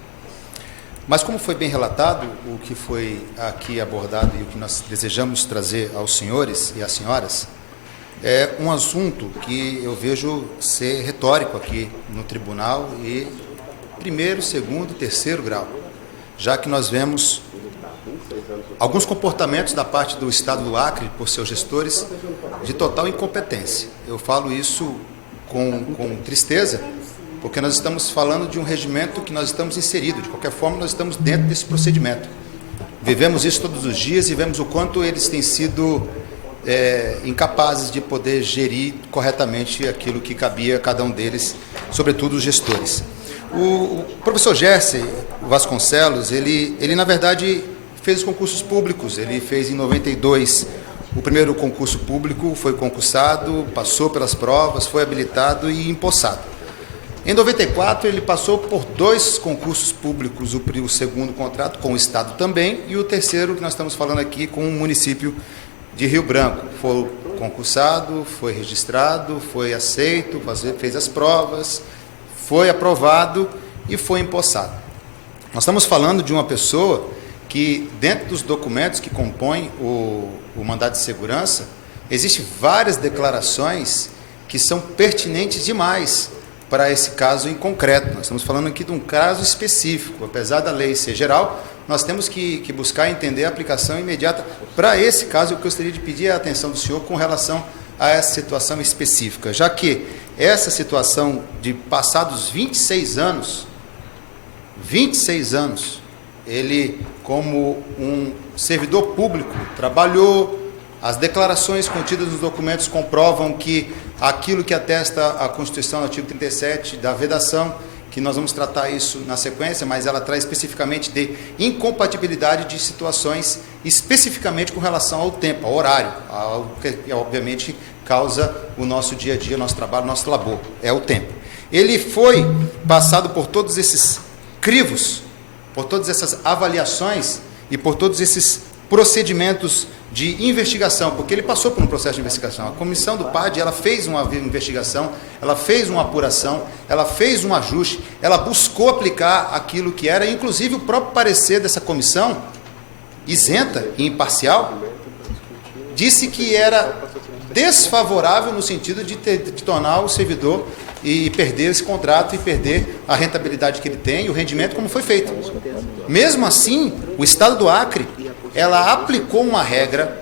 Mas como foi bem relatado, o que foi aqui abordado e o que nós desejamos trazer aos senhores e às senhoras, é um assunto que eu vejo ser retórico aqui no tribunal e primeiro, segundo, terceiro grau, já que nós vemos alguns comportamentos da parte do Estado do Acre, por seus gestores, de total incompetência. Eu falo isso com tristeza, porque nós estamos falando de um regimento que nós estamos inseridos. De qualquer forma, nós estamos dentro desse procedimento. Vivemos isso todos os dias e vemos o quanto eles têm sido incapazes de poder gerir corretamente aquilo que cabia a cada um deles, sobretudo os gestores. O professor Gerson Vasconcelos, ele na verdade fez os concursos públicos. Ele fez em 92 o primeiro concurso público, foi concursado, passou pelas provas, foi habilitado e empossado. Em 94, ele passou por 2 concursos públicos, o segundo contrato com o Estado também, e o terceiro, que nós estamos falando aqui, com o município de Rio Branco. Foi concursado, foi registrado, foi aceito, fez as provas, foi aprovado e foi empossado. Nós estamos falando de uma pessoa que, dentro dos documentos que compõem o mandado de segurança, existem várias declarações que são pertinentes demais para esse caso em concreto. Nós estamos falando aqui de um caso específico. Apesar da lei ser geral, nós temos que buscar entender a aplicação imediata para esse caso. Eu gostaria de pedir a atenção do senhor com relação a essa situação específica, já que essa situação de passados 26 anos, ele, como um servidor público, trabalhou, as declarações contidas nos documentos comprovam que aquilo que atesta a Constituição, artigo 37, da vedação, que nós vamos tratar isso na sequência, mas ela traz especificamente de incompatibilidade de situações, especificamente com relação ao tempo, ao horário, ao que obviamente causa o nosso dia a dia, o nosso trabalho, o nosso labor, é o tempo. Ele foi passado por todos esses crivos, por todas essas avaliações e por todos esses procedimentos de investigação, porque ele passou por um processo de investigação. A comissão do PAD, ela fez uma investigação, ela fez uma apuração, ela fez um ajuste, ela buscou aplicar aquilo que era, inclusive o próprio parecer dessa comissão, isenta e imparcial, disse que era desfavorável no sentido de tornar o servidor e perder esse contrato e perder a rentabilidade que ele tem e o rendimento como foi feito. Mesmo assim, o Estado do Acre, ela aplicou uma regra,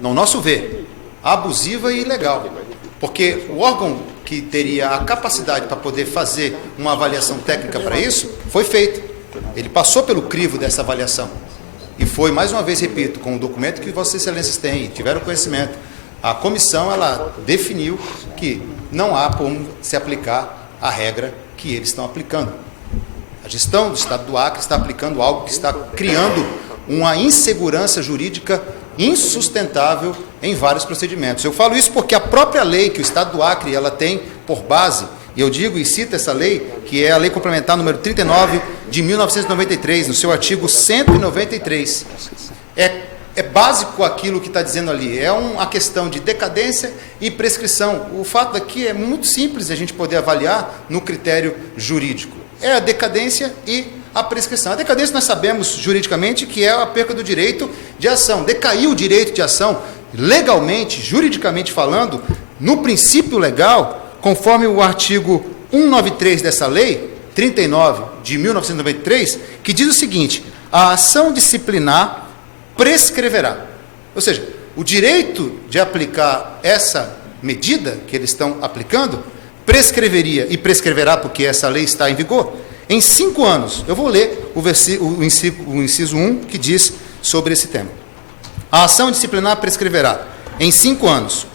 no nosso ver, abusiva e ilegal, porque o órgão que teria a capacidade para poder fazer uma avaliação técnica para isso, foi feito. Ele passou pelo crivo dessa avaliação e foi, mais uma vez, repito, com o documento que Vossas Excelências têm, tiveram conhecimento, a comissão ela definiu que não há como se aplicar a regra que eles estão aplicando. A gestão do Estado do Acre está aplicando algo que está criando uma insegurança jurídica insustentável em vários procedimentos. Eu falo isso porque a própria lei que o Estado do Acre ela tem por base, e eu digo e cito essa lei, que é a Lei Complementar número 39 de 1993, no seu artigo 193, é básico aquilo que está dizendo ali, é uma questão de decadência e prescrição. O fato aqui é muito simples a gente poder avaliar no critério jurídico. É a decadência e a prescrição. A decadência nós sabemos juridicamente que é a perca do direito de ação. Decaiu o direito de ação legalmente, juridicamente falando, no princípio legal, conforme o artigo 193 dessa lei, 39 de 1993, que diz o seguinte: a ação disciplinar prescreverá. Ou seja, o direito de aplicar essa medida que eles estão aplicando prescreveria e prescreverá, porque essa lei está em vigor, em 5 anos. Eu vou ler o inciso 1 que diz sobre esse tema. A ação disciplinar prescreverá em 5 anos,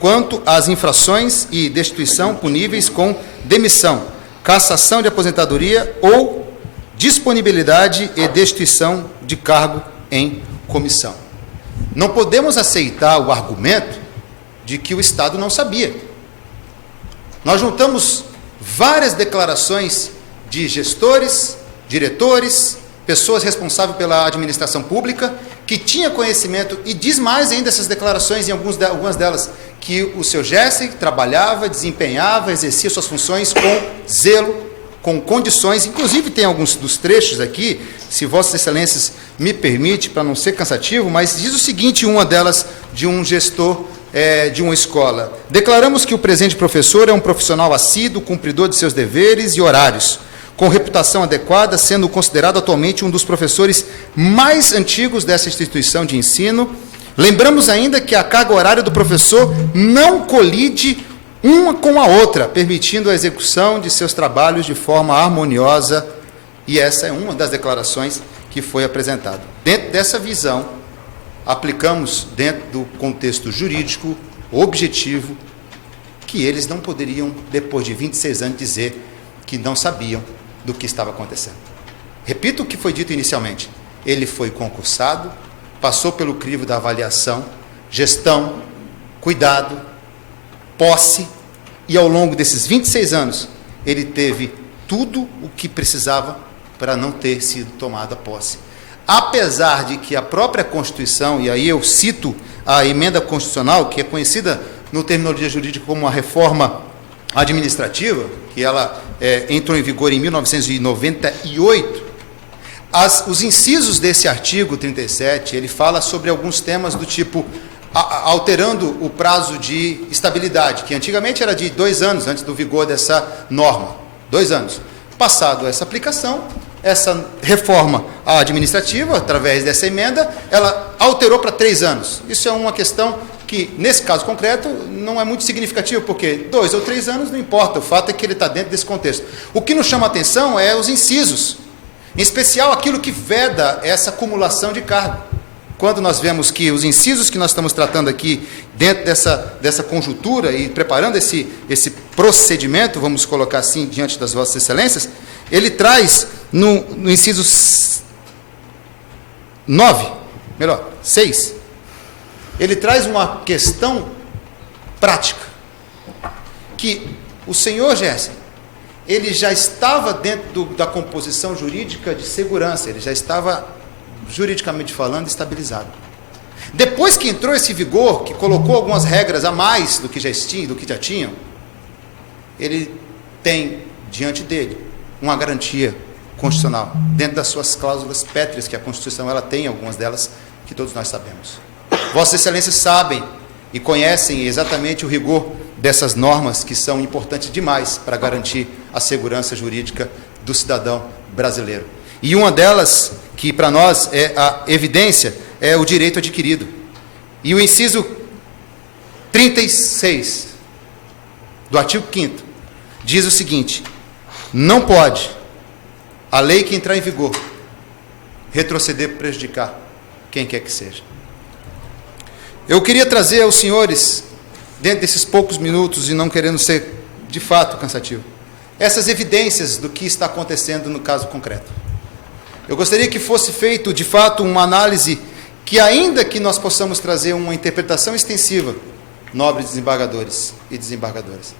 quanto às infrações e destituição puníveis com demissão, cassação de aposentadoria ou disponibilidade e destituição de cargo em comissão. Não podemos aceitar o argumento de que o Estado não sabia. Nós juntamos várias declarações de gestores, diretores, pessoas responsáveis pela administração pública, que tinha conhecimento, e diz mais ainda essas declarações, em algumas delas, que o seu Gerson trabalhava, desempenhava, exercia suas funções com zelo, com condições. Inclusive tem alguns dos trechos aqui, se Vossas Excelências me permitem, para não ser cansativo, mas diz o seguinte, uma delas de um gestor de uma escola: declaramos que o presente professor é um profissional assíduo, cumpridor de seus deveres e horários, com reputação adequada, sendo considerado atualmente um dos professores mais antigos dessa instituição de ensino. Lembramos ainda que a carga horária do professor não colide uma com a outra, permitindo a execução de seus trabalhos de forma harmoniosa, e essa é uma das declarações que foi apresentada. Dentro dessa visão, aplicamos dentro do contexto jurídico, objetivo, que eles não poderiam, depois de 26 anos, dizer que não sabiam do que estava acontecendo. Repito o que foi dito inicialmente: ele foi concursado, passou pelo crivo da avaliação, gestão, cuidado, posse, e ao longo desses 26 anos, ele teve tudo o que precisava para não ter sido tomada posse. Apesar de que a própria Constituição, e aí eu cito a emenda constitucional, que é conhecida no terminologia jurídica como a reforma administrativa, que ela entrou em vigor em 1998, os incisos desse artigo 37, ele fala sobre alguns temas do tipo, alterando o prazo de estabilidade, que antigamente era de 2 anos, antes do vigor dessa norma, 2 anos. Passado essa aplicação, essa reforma administrativa, através dessa emenda, ela alterou para 3 anos. Isso é uma questão que, nesse caso concreto, não é muito significativo, porque 2 ou 3 anos não importa, o fato é que ele está dentro desse contexto. O que nos chama a atenção é os incisos, em especial aquilo que veda essa acumulação de cargo. Quando nós vemos que os incisos que nós estamos tratando aqui, dentro dessa conjuntura e preparando esse procedimento, vamos colocar assim, diante das Vossas Excelências, ele traz no inciso 6, ele traz uma questão prática, que o senhor Gerson, ele já estava dentro da composição jurídica de segurança, ele já estava, juridicamente falando, estabilizado. Depois que entrou esse vigor, que colocou algumas regras a mais do que já tinham, ele tem diante dele uma garantia constitucional, dentro das suas cláusulas pétreas, que a Constituição ela tem, algumas delas que todos nós sabemos. Vossas Excelências sabem e conhecem exatamente o rigor dessas normas, que são importantes demais para garantir a segurança jurídica do cidadão brasileiro. E uma delas, que para nós é a evidência, é o direito adquirido. E o inciso 36 do artigo 5º diz o seguinte: não pode a lei que entrar em vigor retroceder para prejudicar quem quer que seja. Eu queria trazer aos senhores, dentro desses poucos minutos, e não querendo ser de fato cansativo, essas evidências do que está acontecendo no caso concreto. Eu gostaria que fosse feito, de fato, uma análise que, ainda que nós possamos trazer uma interpretação extensiva, nobres desembargadores e desembargadoras,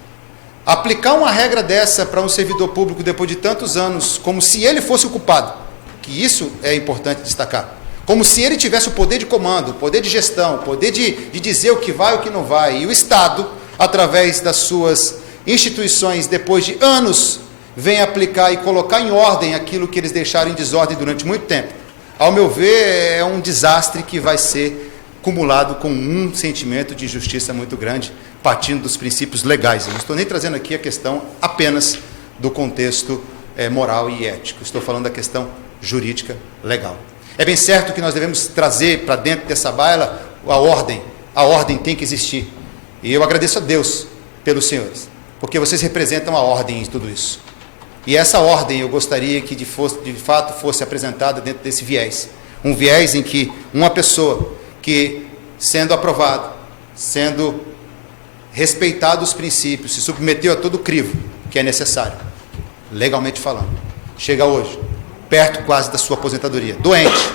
aplicar uma regra dessa para um servidor público depois de tantos anos, como se ele fosse o culpado, que isso é importante destacar, como se ele tivesse o poder de comando, o poder de gestão, o poder de dizer o que vai e o que não vai, e o Estado, através das suas instituições, depois de anos, vem aplicar e colocar em ordem aquilo que eles deixaram em desordem durante muito tempo. Ao meu ver, é um desastre que vai ser cumulado com um sentimento de injustiça muito grande, partindo dos princípios legais. Eu não estou nem trazendo aqui a questão apenas do contexto moral e ético, estou falando da questão jurídica legal. É bem certo que nós devemos trazer para dentro dessa baila a ordem tem que existir. E eu agradeço a Deus pelos senhores, porque vocês representam a ordem em tudo isso. E essa ordem eu gostaria que de fato fosse apresentada dentro desse viés. Um viés em que uma pessoa que, sendo aprovado, sendo respeitado os princípios, se submeteu a todo o crivo que é necessário, legalmente falando, chega hoje, perto quase da sua aposentadoria, doente,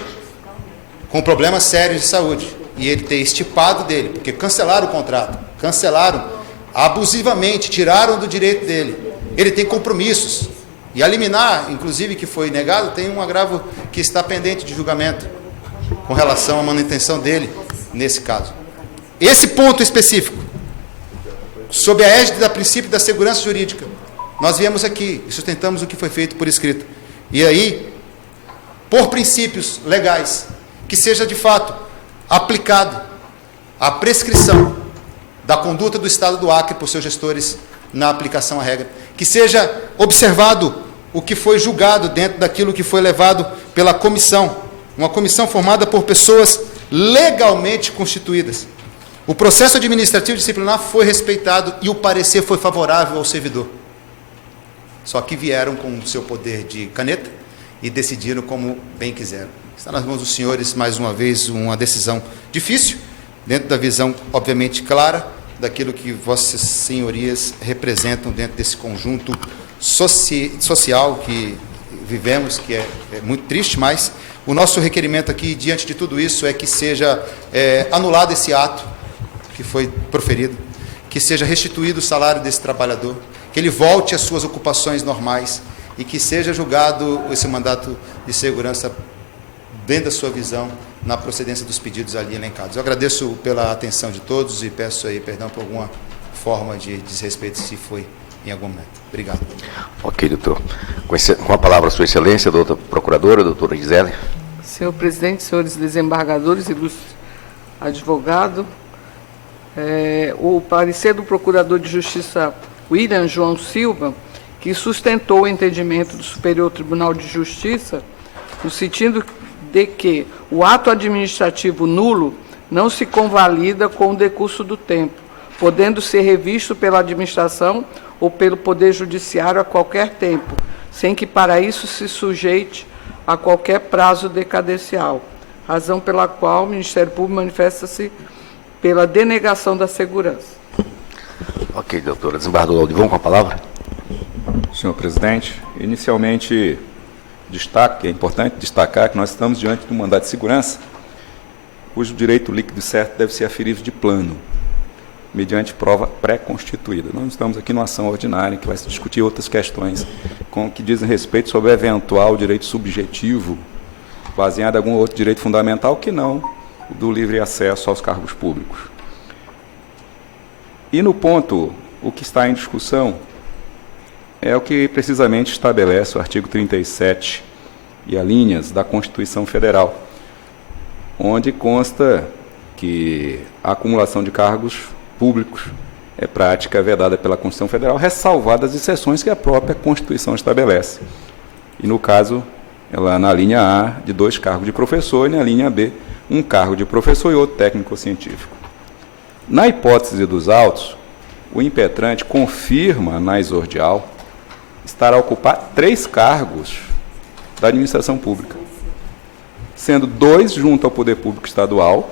com problemas sérios de saúde, e ele ter estipado dele, porque cancelaram o contrato, cancelaram abusivamente, tiraram do direito dele, ele tem compromissos, e a liminar, inclusive, que foi negado, tem um agravo que está pendente de julgamento com relação à manutenção dele, nesse caso. Esse ponto específico, sob a égide do princípio da segurança jurídica, nós viemos aqui e sustentamos o que foi feito por escrito. E aí, por princípios legais, que seja de fato aplicado a prescrição da conduta do Estado do Acre por seus gestores na aplicação à regra, que seja observado o que foi julgado dentro daquilo que foi levado pela comissão, uma comissão formada por pessoas legalmente constituídas. O processo administrativo disciplinar foi respeitado e o parecer foi favorável ao servidor. Só que vieram com o seu poder de caneta e decidiram como bem quiseram. Está nas mãos dos senhores, mais uma vez, uma decisão difícil, dentro da visão, obviamente, clara, daquilo que vossas senhorias representam dentro desse conjunto social que vivemos, que é muito triste, mas o nosso requerimento aqui, diante de tudo isso, é que seja anulado esse ato que foi proferido, que seja restituído o salário desse trabalhador, que ele volte às suas ocupações normais e que seja julgado esse mandato de segurança dentro da sua visão, na procedência dos pedidos ali elencados. Eu agradeço pela atenção de todos e peço aí perdão por alguma forma de desrespeito, se foi em algum momento. Obrigado. Ok, doutor. Com a palavra, Sua Excelência, doutora Procuradora, doutora Gisele. Senhor presidente, senhores desembargadores, ilustres advogado, o parecer do Procurador de Justiça William João Silva, que sustentou o entendimento do Superior Tribunal de Justiça, no sentido de que o ato administrativo nulo não se convalida com o decurso do tempo, podendo ser revisto pela administração ou pelo Poder Judiciário a qualquer tempo, sem que para isso se sujeite a qualquer prazo decadencial, razão pela qual o Ministério Público manifesta-se pela denegação da segurança. Ok, doutora. Desembargador Aldivão, com a palavra. Senhor presidente, inicialmente é importante destacar que nós estamos diante de um mandado de segurança cujo direito líquido e certo deve ser aferido de plano, mediante prova pré-constituída. Nós estamos aqui numa ação ordinária que vai se discutir outras questões que dizem respeito sobre eventual direito subjetivo, baseado em algum outro direito fundamental que não o do livre acesso aos cargos públicos. E no ponto, o que está em discussão é o que precisamente estabelece o artigo 37 e alíneas da Constituição Federal, onde consta que a acumulação de cargos públicos é prática vedada pela Constituição Federal, ressalvadas as exceções que a própria Constituição estabelece. E, no caso, ela na linha A, de 2 cargos de professor, e na linha B, 1 cargo de professor e outro técnico científico. Na hipótese dos autos, o impetrante confirma na exordial estar a ocupar 3 cargos da administração pública, sendo 2 junto ao Poder Público Estadual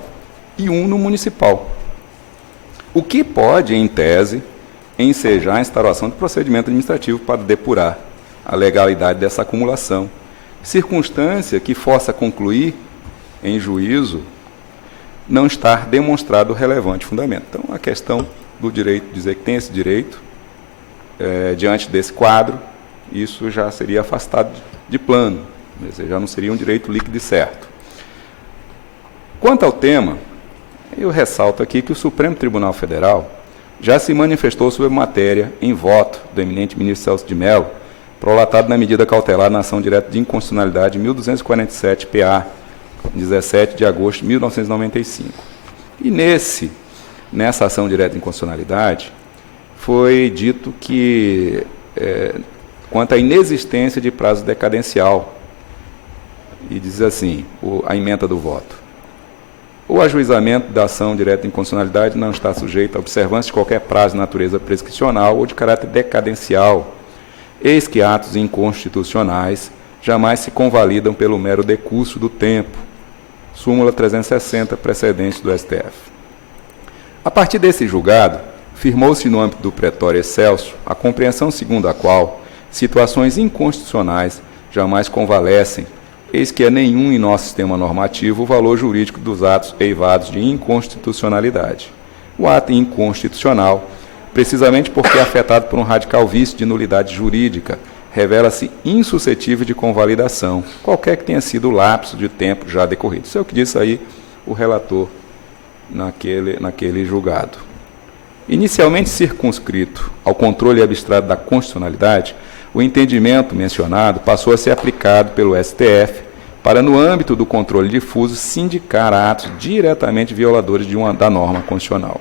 e 1 no municipal. O que pode, em tese, ensejar a instauração de procedimento administrativo para depurar a legalidade dessa acumulação, circunstância que força concluir, em juízo, não estar demonstrado relevante fundamento. Então, a questão do direito, dizer que tem esse direito, diante desse quadro, isso já seria afastado de plano, já não seria um direito líquido e certo. Quanto ao tema, eu ressalto aqui que o Supremo Tribunal Federal já se manifestou sobre a matéria em voto do eminente ministro Celso de Mello, prolatado na medida cautelar na ação direta de inconstitucionalidade 1247-PA, 17 de agosto de 1995. E nessa ação direta de inconstitucionalidade, foi dito que, quanto à inexistência de prazo decadencial, e diz assim, a ementa do voto: o ajuizamento da ação direta de inconstitucionalidade não está sujeito à observância de qualquer prazo de natureza prescricional ou de caráter decadencial, eis que atos inconstitucionais jamais se convalidam pelo mero decurso do tempo. Súmula 360, precedente do STF. A partir desse julgado, firmou-se no âmbito do pretório excelso a compreensão segundo a qual situações inconstitucionais jamais convalescem, eis que a nenhum em nosso sistema normativo o valor jurídico dos atos eivados de inconstitucionalidade. O ato inconstitucional, precisamente porque é afetado por um radical vício de nulidade jurídica, revela-se insuscetível de convalidação, qualquer que tenha sido o lapso de tempo já decorrido. Isso é o que disse aí o relator naquele julgado. Inicialmente circunscrito ao controle abstrato da constitucionalidade, o entendimento mencionado passou a ser aplicado pelo STF para, no âmbito do controle difuso, sindicar atos diretamente violadores da norma constitucional.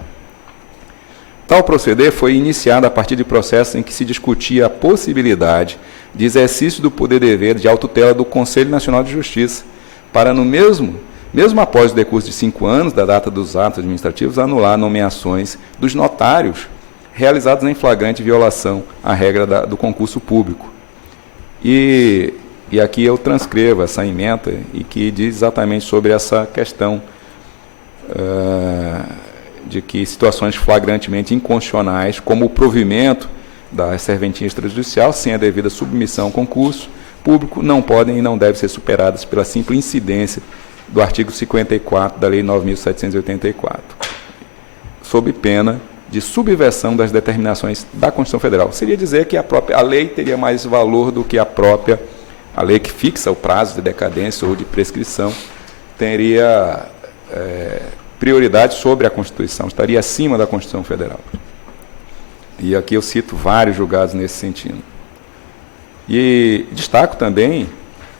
Tal proceder foi iniciado a partir de processos em que se discutia a possibilidade de exercício do poder-dever de autotutela do Conselho Nacional de Justiça, para, no mesmo após o decurso de 5 anos da data dos atos administrativos, anular nomeações dos notários realizados em flagrante violação à regra do concurso público. E aqui eu transcrevo essa ementa e que diz exatamente sobre essa questão de que situações flagrantemente inconstitucionais, como o provimento da serventia extrajudicial sem a devida submissão ao concurso público, não podem e não devem ser superadas pela simples incidência do artigo 54 da Lei 9.784, sob pena de subversão das determinações da Constituição Federal. Seria dizer que a lei teria mais valor do que a lei que fixa o prazo de decadência ou de prescrição, teria prioridade sobre a Constituição, estaria acima da Constituição Federal. E aqui eu cito vários julgados nesse sentido. E destaco também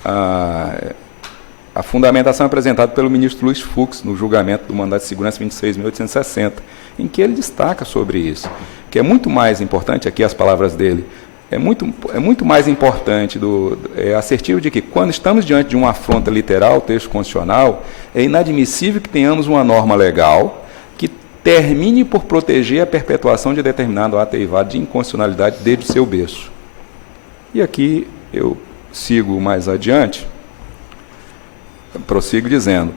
a fundamentação apresentada pelo ministro Luiz Fux no julgamento do mandato de segurança 26.860, em que ele destaca sobre isso, que é muito mais importante, aqui as palavras dele, é muito mais importante, assertivo de que, quando estamos diante de uma afronta literal ao texto constitucional, é inadmissível que tenhamos uma norma legal que termine por proteger a perpetuação de determinado ato eivado de inconstitucionalidade desde o seu berço. E aqui eu sigo mais adiante, prossigo dizendo: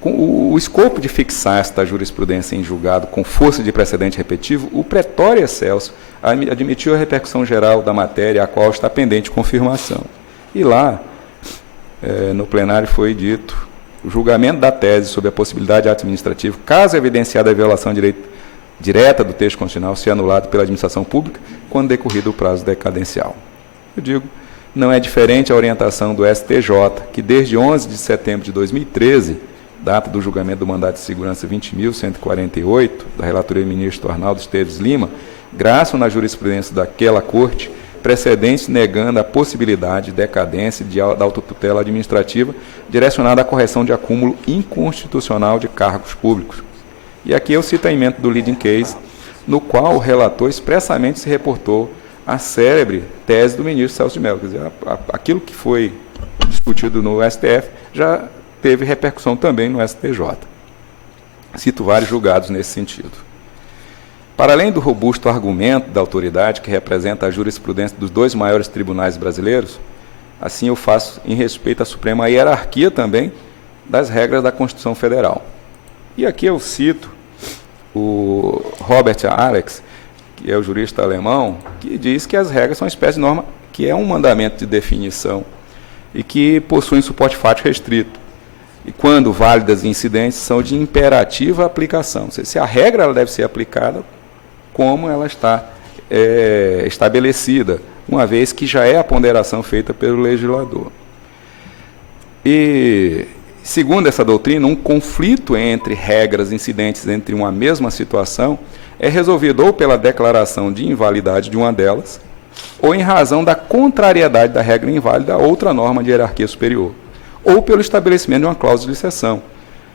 com o escopo de fixar esta jurisprudência em julgado com força de precedente repetitivo, o pretório excelso admitiu a repercussão geral da matéria, a qual está pendente confirmação. E lá, no plenário, foi dito: o julgamento da tese sobre a possibilidade de ato administrativo, caso evidenciada a violação direta do texto constitucional, ser anulado pela administração pública quando decorrido o prazo decadencial. Eu digo, não é diferente a orientação do STJ, que desde 11 de setembro de 2013, data do julgamento do mandato de segurança 20.148, da relatoria do ministro Arnaldo Esteves Lima, graçam na jurisprudência daquela corte precedentes negando a possibilidade de decadência da autotutela administrativa direcionada à correção de acúmulo inconstitucional de cargos públicos. E aqui eu cito a ementa do leading case, no qual o relator expressamente se reportou à célebre tese do ministro Celso de Mello. Quer dizer, aquilo que foi discutido no STF já teve repercussão também no STJ. Cito vários julgados nesse sentido. Para além do robusto argumento da autoridade que representa a jurisprudência dos 2 maiores tribunais brasileiros, assim eu faço em respeito à suprema hierarquia também das regras da Constituição Federal. E aqui eu cito o Robert Alex, que é o jurista alemão, que diz que as regras são uma espécie de norma que é um mandamento de definição e que possuem suporte fático restrito. E, quando válidas e incidentes, são de imperativa aplicação. Ou seja, se a regra ela deve ser aplicada como ela está estabelecida, uma vez que já é a ponderação feita pelo legislador. E, segundo essa doutrina, um conflito entre regras incidentes entre uma mesma situação é resolvido ou pela declaração de invalidade de uma delas, ou em razão da contrariedade da regra inválida a outra norma de hierarquia superior, ou pelo estabelecimento de uma cláusula de exceção,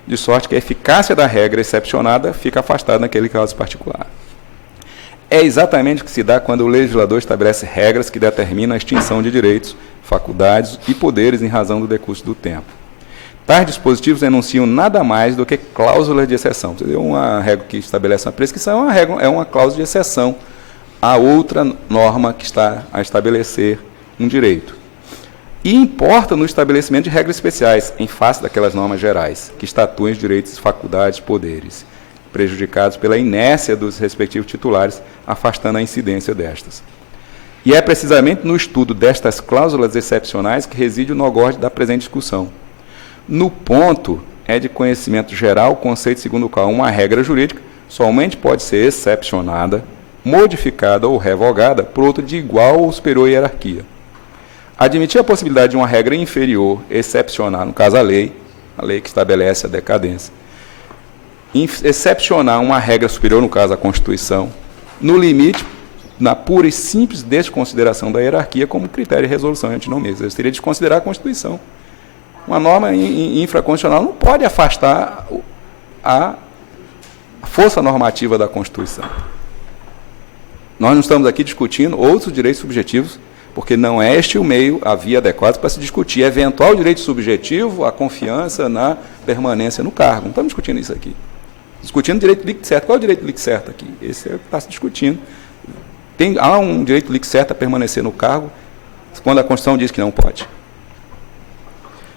de sorte que a eficácia da regra excepcionada fica afastada naquele caso particular. É exatamente o que se dá quando o legislador estabelece regras que determinam a extinção de direitos, faculdades e poderes em razão do decurso do tempo. Tais dispositivos enunciam nada mais do que cláusulas de exceção. Uma regra que estabelece uma prescrição é uma cláusula de exceção a outra norma que está a estabelecer um direito. E importa no estabelecimento de regras especiais, em face daquelas normas gerais, que estatuem os direitos, faculdades, poderes, prejudicados pela inércia dos respectivos titulares, afastando a incidência destas. E é precisamente no estudo destas cláusulas excepcionais que reside o nogorde da presente discussão. No ponto, é de conhecimento geral o conceito segundo o qual uma regra jurídica somente pode ser excepcionada, modificada ou revogada por outra de igual ou superior hierarquia. Admitir a possibilidade de uma regra inferior excepcionar, no caso a lei que estabelece a decadência, excepcionar uma regra superior, no caso a Constituição, no limite, na pura e simples desconsideração da hierarquia como critério de resolução antinomista. Eles teriam de desconsiderar a Constituição. Uma norma infraconstitucional não pode afastar a força normativa da Constituição. Nós não estamos aqui discutindo outros direitos subjetivos, porque não é este o meio, a via adequada para se discutir eventual direito subjetivo, a confiança na permanência no cargo. Não estamos discutindo isso aqui. Discutindo direito líquido certo. Qual é o direito líquido certo aqui? Esse é o que está se discutindo. Há um direito líquido certo a permanecer no cargo quando a Constituição diz que não pode.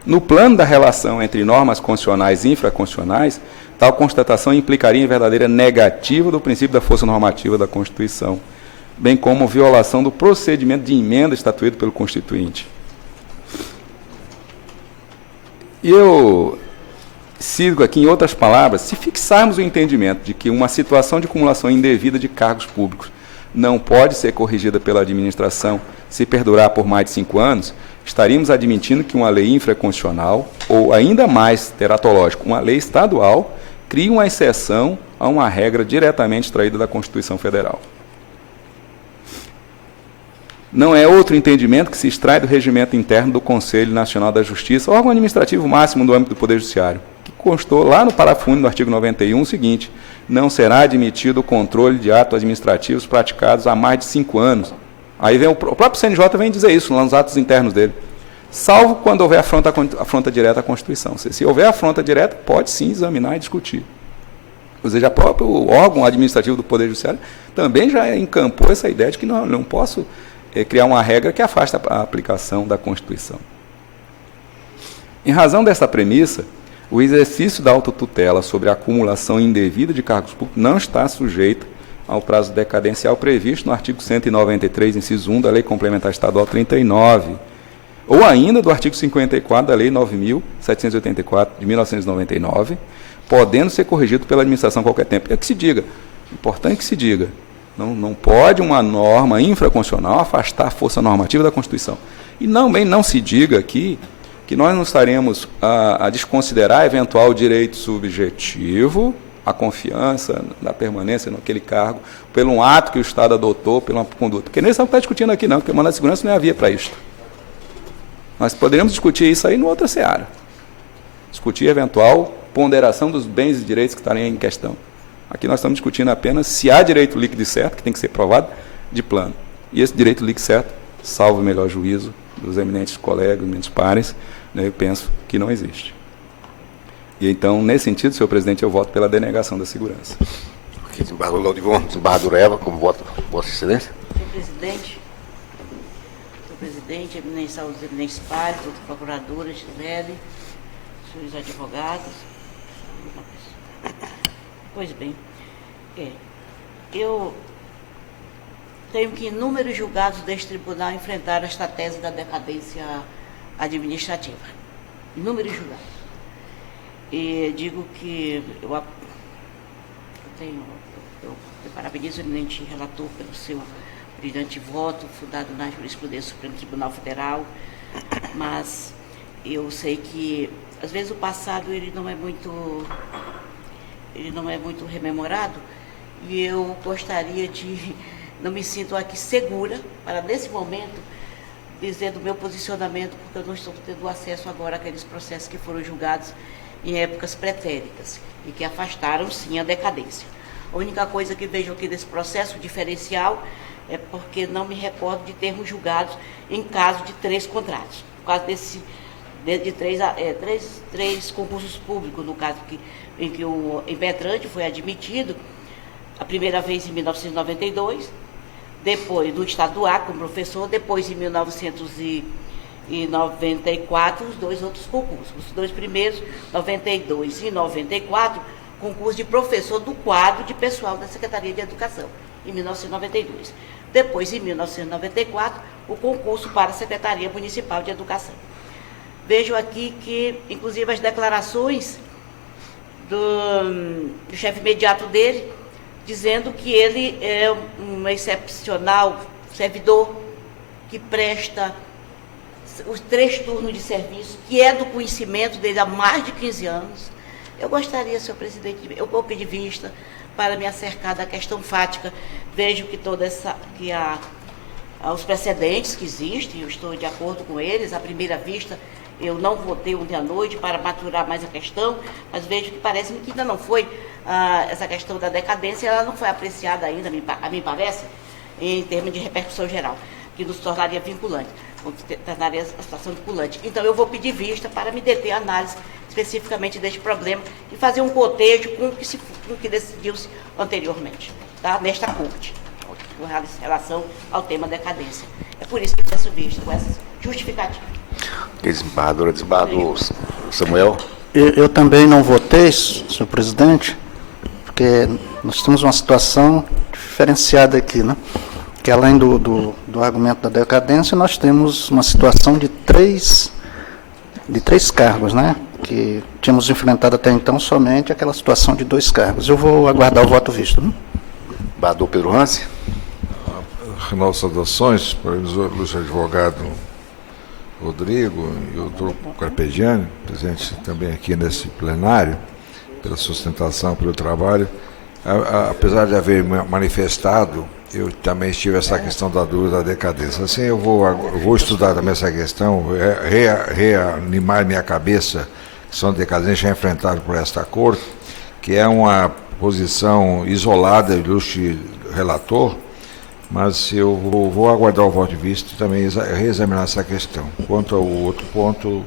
No plano da relação entre normas constitucionais e infraconstitucionais, tal constatação implicaria em verdadeira negativa do princípio da força normativa da Constituição, bem como violação do procedimento de emenda estatuído pelo Constituinte. E eu sigo aqui, em outras palavras, se fixarmos o entendimento de que uma situação de acumulação indevida de cargos públicos não pode ser corrigida pela administração se perdurar por mais de 5 anos, estaríamos admitindo que uma lei infraconstitucional, ou ainda mais teratológico, uma lei estadual, cria uma exceção a uma regra diretamente extraída da Constituição Federal. Não é outro entendimento que se extrai do regimento interno do Conselho Nacional da Justiça, órgão administrativo máximo do âmbito do Poder Judiciário, que constou lá no parágrafo único do artigo 91 o seguinte: não será admitido o controle de atos administrativos praticados há mais de 5 anos. Aí vem o próprio CNJ vem dizer isso lá nos atos internos dele. Salvo quando houver afronta direta à Constituição. Se houver afronta direta, pode sim examinar e discutir. Ou seja, o próprio órgão administrativo do Poder Judiciário também já encampou essa ideia de que não posso criar uma regra que afasta a aplicação da Constituição. Em razão dessa premissa, o exercício da autotutela sobre a acumulação indevida de cargos públicos não está sujeito ao prazo decadencial previsto no artigo 193, inciso 1 da Lei Complementar Estadual 39, ou ainda do artigo 54 da Lei 9.784, de 1999, podendo ser corrigido pela administração a qualquer tempo. É que se diga, importante que se diga, não pode uma norma infraconstitucional afastar a força normativa da Constituição. E não se diga aqui que nós não estaremos a desconsiderar eventual direito subjetivo, a confiança da permanência naquele cargo, pelo um ato que o Estado adotou, pela conduta. Porque nem estamos discutindo aqui não, porque o mandado de segurança não é a via para isto. Nós poderíamos discutir isso aí em outra seara. Discutir eventual ponderação dos bens e direitos que estariam em questão. Aqui nós estamos discutindo apenas se há direito líquido e certo, que tem que ser provado de plano. E esse direito líquido e certo, salvo o melhor juízo dos eminentes colegas, eminentes pares, né, eu penso que não existe. E então, nesse sentido, senhor presidente, eu voto pela denegação da segurança. Ok, desembargador Laudivon, desembargador Eva, como voto, Vossa Excelência. Senhor presidente, eminência aos eminentes pares, doutor procuradora, Gisele, senhores advogados. Pois bem, eu tenho que inúmeros julgados deste tribunal enfrentar esta tese da decadência administrativa. Inúmeros julgados. E digo que eu parabenizo o eminente relator pelo seu brilhante voto, fundado na jurisprudência do Supremo Tribunal Federal, mas eu sei que, às vezes, o passado ele não é muito rememorado, e eu gostaria de, não me sinto aqui segura para, nesse momento, dizer do meu posicionamento, porque eu não estou tendo acesso agora àqueles processos que foram julgados em épocas pretéritas e que afastaram, sim, a decadência. A única coisa que vejo aqui desse processo diferencial é porque não me recordo de termos julgados em caso de 3 contratos. No caso de 3 concursos públicos, no caso em que o impetrante foi admitido, a primeira vez em 1992, depois no estado do Acre como professor, depois em 1994, os 2 outros concursos. Os 2 primeiros, 92 e 94, concurso de professor do quadro de pessoal da Secretaria de Educação, em 1992. Depois, em 1994, o concurso para a Secretaria Municipal de Educação. Vejo aqui que, inclusive, as declarações do chefe imediato dele, dizendo que ele é um excepcional servidor que presta os 3 turnos de serviço, que é do conhecimento dele há mais de 15 anos, Eu gostaria, senhor presidente, eu vou pedir vista para me acercar da questão fática. Vejo que os precedentes que existem, eu estou de acordo com eles. À primeira vista, eu não votei ontem à noite para maturar mais a questão, mas vejo que parece-me que ainda não foi, essa questão da decadência, ela não foi apreciada ainda, a mim parece, em termos de repercussão geral, que nos tornaria vinculante, tornaria a situação vinculante. Então, eu vou pedir vista para me deter a análise especificamente deste problema e fazer um cotejo com o que decidiu-se anteriormente, tá? Nesta corte, com relação ao tema decadência. É por isso que eu peço vista, com essas justificativas. Desembargador Samuel. Eu também não votei, senhor presidente, porque nós temos uma situação diferenciada aqui, né? Que além do argumento da decadência, nós temos uma situação de três cargos, né? Que tínhamos enfrentado até então somente aquela situação de 2 cargos. Eu vou aguardar o voto visto. Né? Desembargador Pedro Hanse. Renovo saudações para o ilustre advogado Rodrigo e o doutor Carpegiani, presente também aqui nesse plenário, pela sustentação, pelo trabalho. Apesar de haver manifestado, eu também tive essa questão da dúvida da decadência. Assim, eu vou estudar também essa questão, reanimar minha cabeça, que são decadentes já enfrentados por esta corte, que é uma posição isolada do ilustre relator, mas eu vou aguardar o voto de vista e também reexaminar essa questão. Quanto ao outro ponto,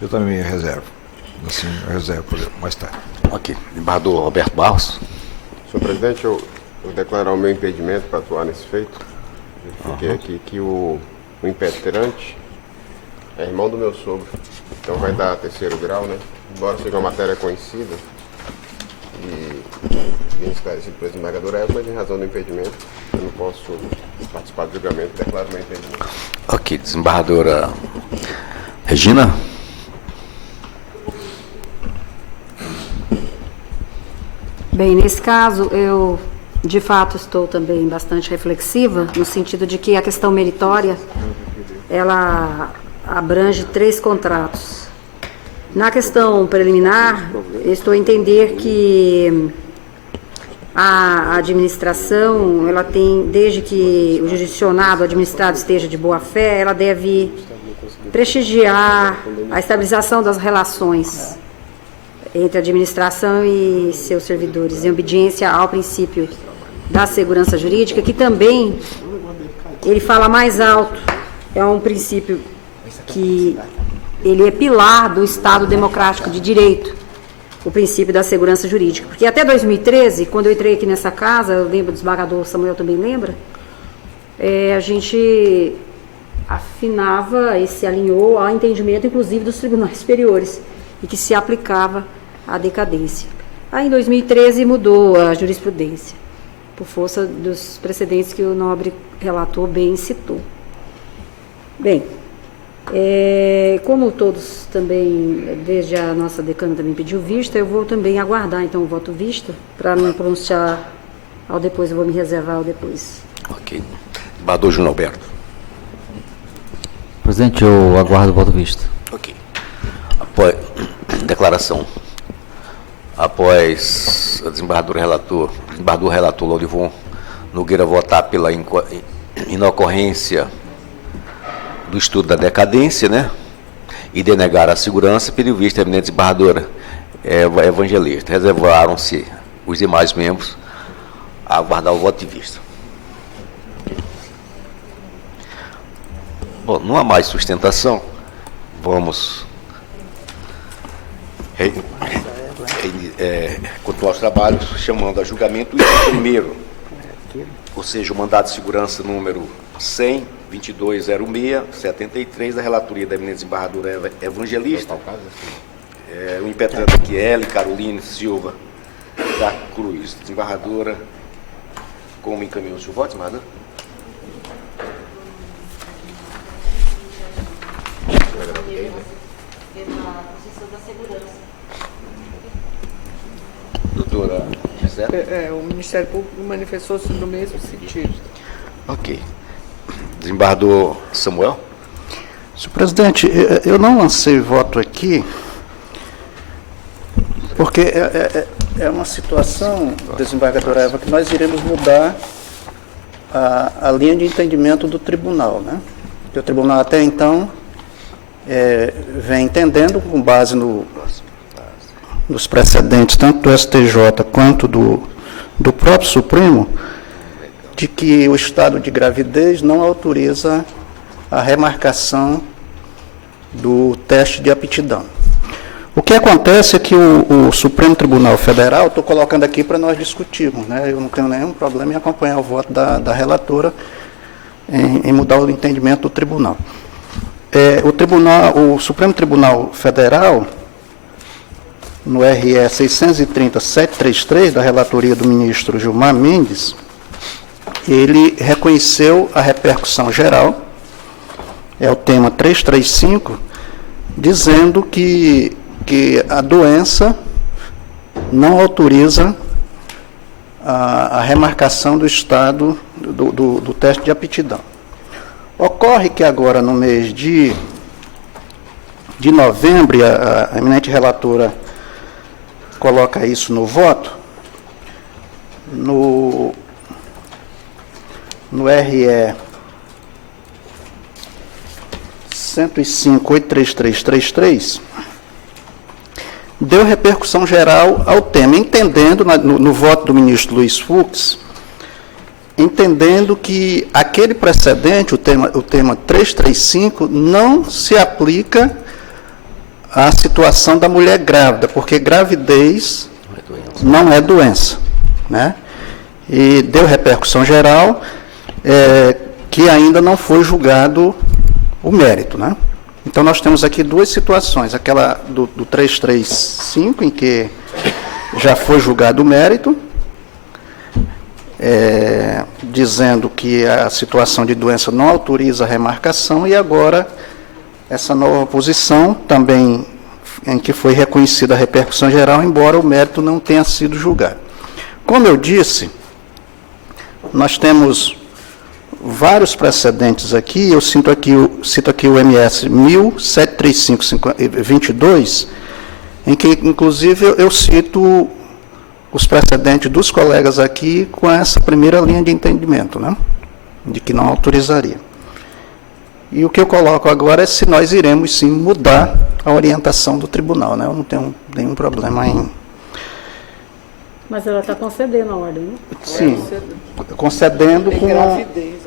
eu também me reservo. Assim, eu reservo por mais tarde. Ok. Desembargador Roberto Barros. Senhor presidente, eu declarar o meu impedimento para atuar nesse feito. Eu fiquei aqui que o impetrante é irmão do meu sogro, então vai dar 3º grau, né? Embora seja uma matéria conhecida e bem esclarecido pelo desembargador Eva, mas em razão do impedimento, eu não posso participar do julgamento, declaro meu impedimento. Ok. Desembargadora Regina. Bem, nesse caso, eu, de fato, estou também bastante reflexiva, no sentido de que a questão meritória, ela abrange 3 contratos. Na questão preliminar, eu estou a entender que a administração, ela tem, desde que o jurisdicionado, o administrado esteja de boa fé, ela deve prestigiar a estabilização das relações entre a administração e seus servidores, em obediência ao princípio da segurança jurídica, que também ele fala mais alto, é um princípio que ele é pilar do Estado democrático de direito, o princípio da segurança jurídica. Porque até 2013, quando eu entrei aqui nessa casa, eu lembro, o desembargador Samuel também lembra, a gente afinava e se alinhou ao entendimento, inclusive, dos tribunais superiores, e que se aplicava a decadência. Aí, em 2013, mudou a jurisprudência, por força dos precedentes que o nobre relator bem citou. Bem, como todos também, desde a nossa decana também pediu vista, eu vou também aguardar, então, o voto vista, para me pronunciar ao depois, eu vou me reservar ao depois. Ok. Desembargador Júnior Alberto. Presidente, eu aguardo o voto visto. Ok. Declaração. Após o desembargador relator Laudivon Nogueira votar pela inocorrência do estudo da decadência, né? E denegar a segurança, pediu vista a eminente desembargadora Evangelista. Reservaram-se os demais membros a aguardar o voto de vista. Bom, não há mais sustentação. Vamos continuar os trabalhos, chamando a julgamento o primeiro, ou seja, o mandado de segurança número 100-2206-73, da relatoria da eminente desembargadora Evangelista, o impetrante aqui L. Caroline Silva da Cruz. Desembargadora, como encaminhou o seu voto, desembargadora? Pela posição da segurança. Doutora Gisele? O Ministério Público manifestou-se no mesmo sentido. Ok. Desembargador Samuel? Senhor presidente, eu não lancei voto aqui Porque é uma situação, desembargadora Eva, que nós iremos mudar a linha de entendimento do tribunal, né? Porque o tribunal até então vem entendendo, com base nos precedentes, tanto do STJ quanto do próprio Supremo, de que o estado de gravidez não autoriza a remarcação do teste de aptidão. O que acontece é que o Supremo Tribunal Federal, estou colocando aqui para nós discutirmos, né? Eu não tenho nenhum problema em acompanhar o voto da relatora em mudar o entendimento do tribunal. O Supremo Tribunal Federal, no RE 630-733, da relatoria do ministro Gilmar Mendes, ele reconheceu a repercussão geral, é o tema 335, dizendo que a doença não autoriza a remarcação do estado do teste de aptidão. Ocorre que agora, no mês de novembro, a eminente relatora coloca isso no voto, no RE 105.83333, deu repercussão geral ao tema, entendendo, no voto do ministro Luiz Fux, entendendo que aquele precedente, o tema 335, não se aplica à situação da mulher grávida, porque gravidez não é doença, né? E deu repercussão geral, que ainda não foi julgado o mérito, né? Então, nós temos aqui duas situações, aquela do 335, em que já foi julgado o mérito, dizendo que a situação de doença não autoriza a remarcação, e agora essa nova posição, também em que foi reconhecida a repercussão geral, embora o mérito não tenha sido julgado. Como eu disse, nós temos vários precedentes aqui, eu cito aqui o MS 1735-22, em que, inclusive, eu cito os precedentes dos colegas aqui com essa primeira linha de entendimento, né? De que não autorizaria. E o que eu coloco agora é se nós iremos, sim, mudar a orientação do tribunal, né? Eu não tenho nenhum problema em... Mas ela está concedendo a ordem, né? Sim, concedendo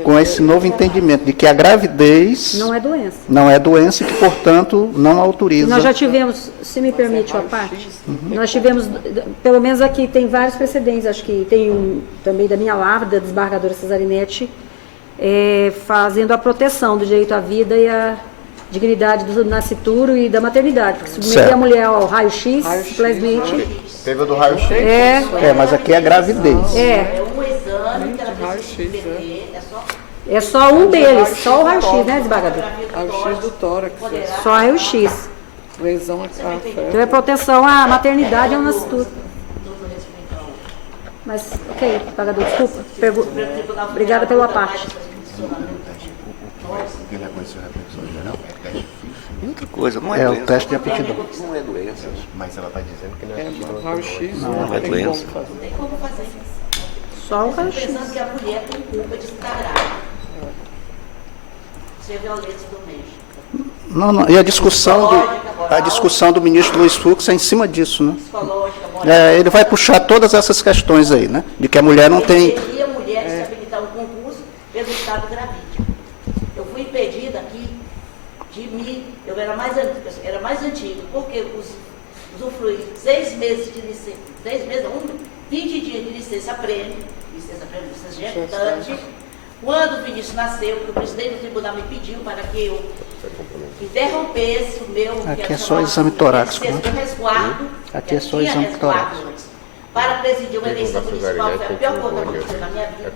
com esse novo entendimento de que a gravidez não é doença. Não é doença e que, portanto, não autoriza. Nós já tivemos, se me permite a parte, nós tivemos, pelo menos aqui tem vários precedentes, acho que tem um também da minha lavra, da desembargadora Cesarinete, fazendo a proteção do direito à vida e à dignidade do nascituro e da maternidade, porque submeter a mulher ao raio-x, simplesmente... Teve o do raio-x? Mas aqui é gravidez. É um exame que ela precisa submeter, é só um deles, só o raio-x, né, desembargador? Raio-x do tórax. Só raio-x. Lesão então é proteção à maternidade e ao nascituro. Mas, ok, desembargador, desculpa. Obrigada pela parte. E outra coisa, não é doença. O teste de aptidão. Não é doença. Mas ela está dizendo que não é raio-x. Não é doença. Não tem como fazer isso. Só o raio-x. Pensando que a mulher tem culpa de estar grávida. Isso é violência doméstica. Não. E a discussão do ministro Luiz Fux é em cima disso, né? Psicológica, moral. Ele vai puxar todas essas questões aí, né? De que a mulher não tem... Seria a mulher se habilitar um concurso pelo estado gravídico. Eu fui impedida aqui de me... Eu era mais antiga, porque usufruí 6 meses de licença, 20 dias de licença-prêmio, licença gestante. Quando o Vinícius nasceu, o presidente do tribunal me pediu para que eu interrompesse o meu... Aqui é só exame torácico, né? Resguardo, aqui é só exame torácico. Para presidir uma eleição municipal, foi a pior coisa que aconteceu na minha vida.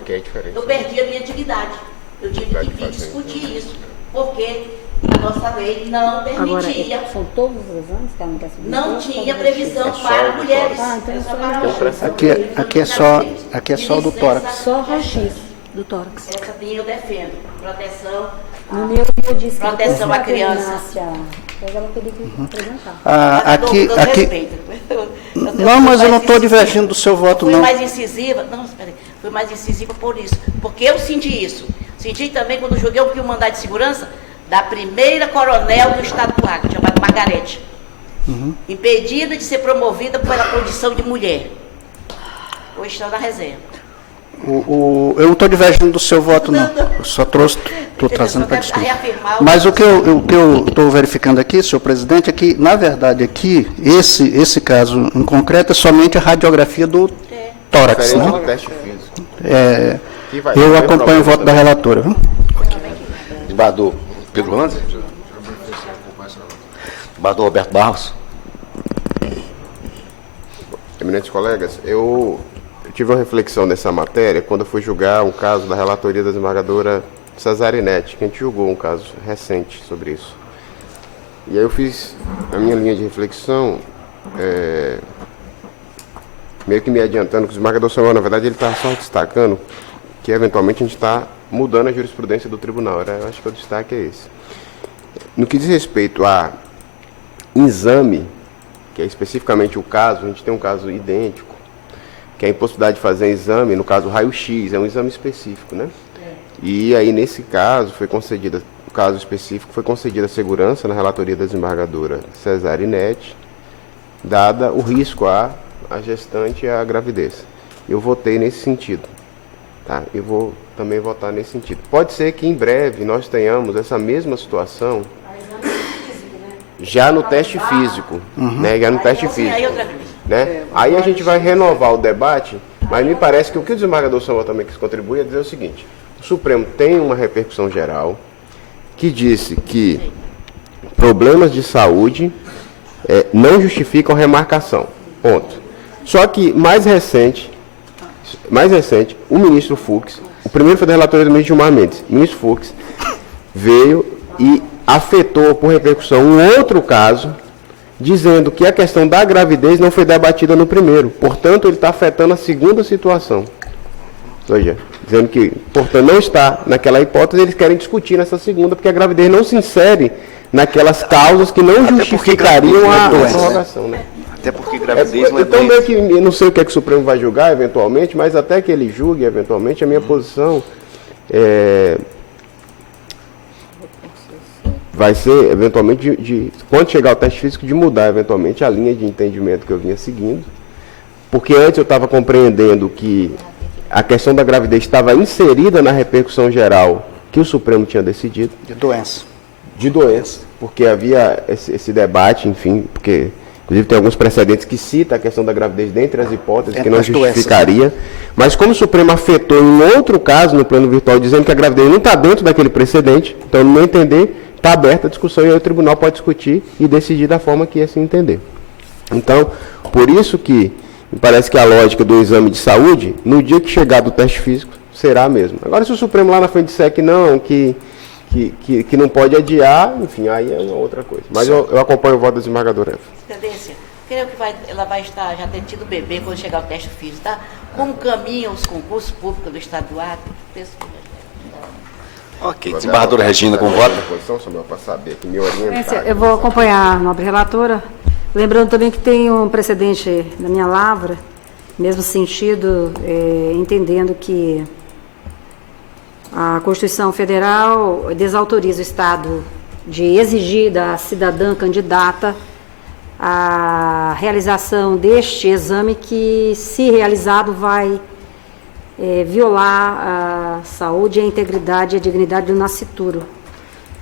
Eu perdi a minha dignidade. Eu tive que vir discutir isso, porque a nossa lei não permitia. Agora, são todos os exames que ela não quer subir? Não tinha previsão para mulheres. Aqui é só o do tórax. Só raio-x do tórax. Essa linha eu defendo. Proteção No meu eu disse que Proteção depois à que ela criança. terminasse depois ela teria que apresentar. Não, mas eu não estou divergindo do seu voto, Fui não. mais incisiva, não, espera aí, fui mais incisiva por isso, porque eu senti isso. Senti também quando joguei o mandado de segurança da primeira coronel do estado do Acre, chamada Margarete, impedida de ser promovida pela condição de mulher. Hoje está na reserva. Eu não estou divergindo do seu voto, não. Eu só estou trazendo para discutir. Mas o que eu estou verificando aqui, senhor presidente, é que, na verdade, aqui, esse caso em concreto é somente a radiografia do tórax, né? Eu acompanho o voto da relatora, viu? Desembargador Pedro Randes. Desembargador Roberto Barros. Eminentes colegas, eu tive uma reflexão nessa matéria quando eu fui julgar um caso da relatoria da desembargadora Cesarinete, que a gente julgou um caso recente sobre isso. E aí eu fiz a minha linha de reflexão, meio que me adiantando, que o desembargador Samuel, na verdade, ele está só destacando que, eventualmente, a gente está mudando a jurisprudência do tribunal. Eu acho que o destaque é esse. No que diz respeito a exame, que é especificamente o caso, a gente tem um caso idêntico, que é a impossibilidade de fazer exame, no caso raio-x, é um exame específico, né? E aí, nesse caso, o caso específico, foi concedida segurança na relatoria da desembargadora Cesarinete, dada o risco à gestante e à gravidez. Eu votei nesse sentido, tá? Eu vou também votar nesse sentido. Pode ser que em breve nós tenhamos essa mesma situação já no teste físico, né? Já no teste físico. Né? Aí a gente vai renovar o debate, mas me parece que o que o desembargador Samuel também quis contribuir é dizer o seguinte: o Supremo tem uma repercussão geral que disse que problemas de saúde não justificam remarcação. Ponto. Só que mais recente, o ministro Fux, o primeiro foi da relatoria do ministro Gilmar Mendes, o ministro Fux veio e afetou por repercussão um outro caso, dizendo que a questão da gravidez não foi debatida no primeiro. Portanto, ele está afetando a segunda situação. Ou seja, dizendo que, portanto, não está naquela hipótese, eles querem discutir nessa segunda, porque a gravidez não se insere naquelas causas que não justificariam a prorrogação. Né? Até porque gravidez não é então, meio que, eu não sei o que é que o Supremo vai julgar, eventualmente, mas até que ele julgue, eventualmente, a minha posição vai ser, eventualmente, quando chegar o teste físico, de mudar, eventualmente, a linha de entendimento que eu vinha seguindo. Porque antes eu estava compreendendo que a questão da gravidez estava inserida na repercussão geral que o Supremo tinha decidido. De doença. Porque havia esse debate, enfim, porque, inclusive, tem alguns precedentes que citam a questão da gravidez dentre as hipóteses, que não justificaria. Doenças, né? Mas como o Supremo afetou em outro caso, no plano virtual, dizendo que a gravidez não está dentro daquele precedente, então, no meu entender, está aberta a discussão e aí o tribunal pode discutir e decidir da forma que assim entender. Então, por isso que me parece que a lógica do exame de saúde, no dia que chegar do teste físico, será a mesma. Agora, se o Supremo lá na frente disser que não, que não pode adiar, enfim, aí é uma outra coisa. Mas eu acompanho o voto da desembargadora. Tendência, creio que ela vai estar, já ter tido bebê quando chegar o teste físico, tá? Como caminham os concursos públicos do Estado do Acre? Ok, desembargadora Regina, com voto. Para saber que me orientar. Eu vou acompanhar a nobre relatora. Lembrando também que tem um precedente na minha lavra, mesmo sentido, entendendo que a Constituição Federal desautoriza o Estado de exigir da cidadã candidata a realização deste exame que, se realizado, vai violar a saúde, a integridade e a dignidade do nascituro,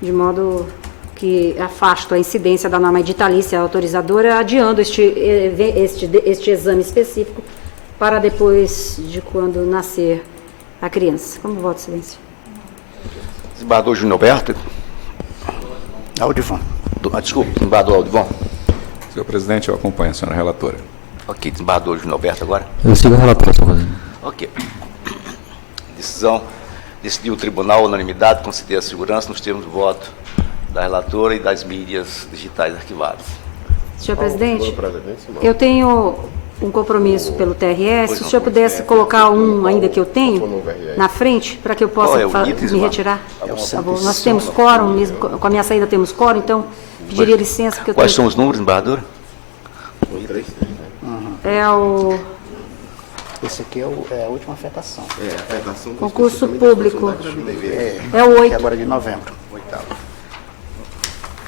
de modo que afasto a incidência da norma editalícia autorizadora, adiando este exame específico para depois de quando nascer a criança. Como voto, silêncio. Desembargador Júnior Alberto. Aldivon. Desculpe, desembargador Aldivon. Senhor presidente, eu acompanho a senhora relatora. Ok, desembargador Júnior Alberto agora. Eu sigo a relatora, senhor presidente. Ok. Decisão. Decidiu o tribunal, unanimidade, conceder a segurança nos termos de voto da relatora e das mídias digitais arquivadas. Senhor presidente, eu tenho um compromisso pelo TRS. Se o senhor pudesse colocar um ainda que eu tenho na frente, para que eu possa me retirar. Tá bom. Nós temos quórum, mesmo com a minha saída temos quórum, então pediria licença. Porque eu Quais são os números, embargadora? É o Esse aqui é a última afetação. afetação do concurso público. É o Que 8. é agora de novembro. Oitavo.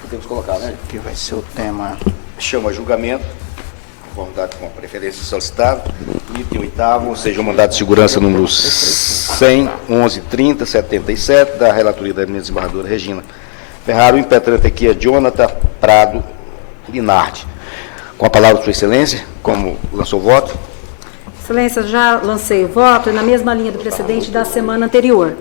Podemos colocar, né? Que vai ser o tema. Chama julgamento, conformidade com a preferência solicitada. Item oitavo, ou seja, o mandado de segurança número 100, 11, 30, 77, da relatoria da eminente desembargadora Regina Ferraro, impetrante aqui é Jonathan Prado Linardi. Com a palavra, Sua Excelência, como lançou o voto. Excelência, já lancei o voto, na mesma linha do precedente da semana anterior.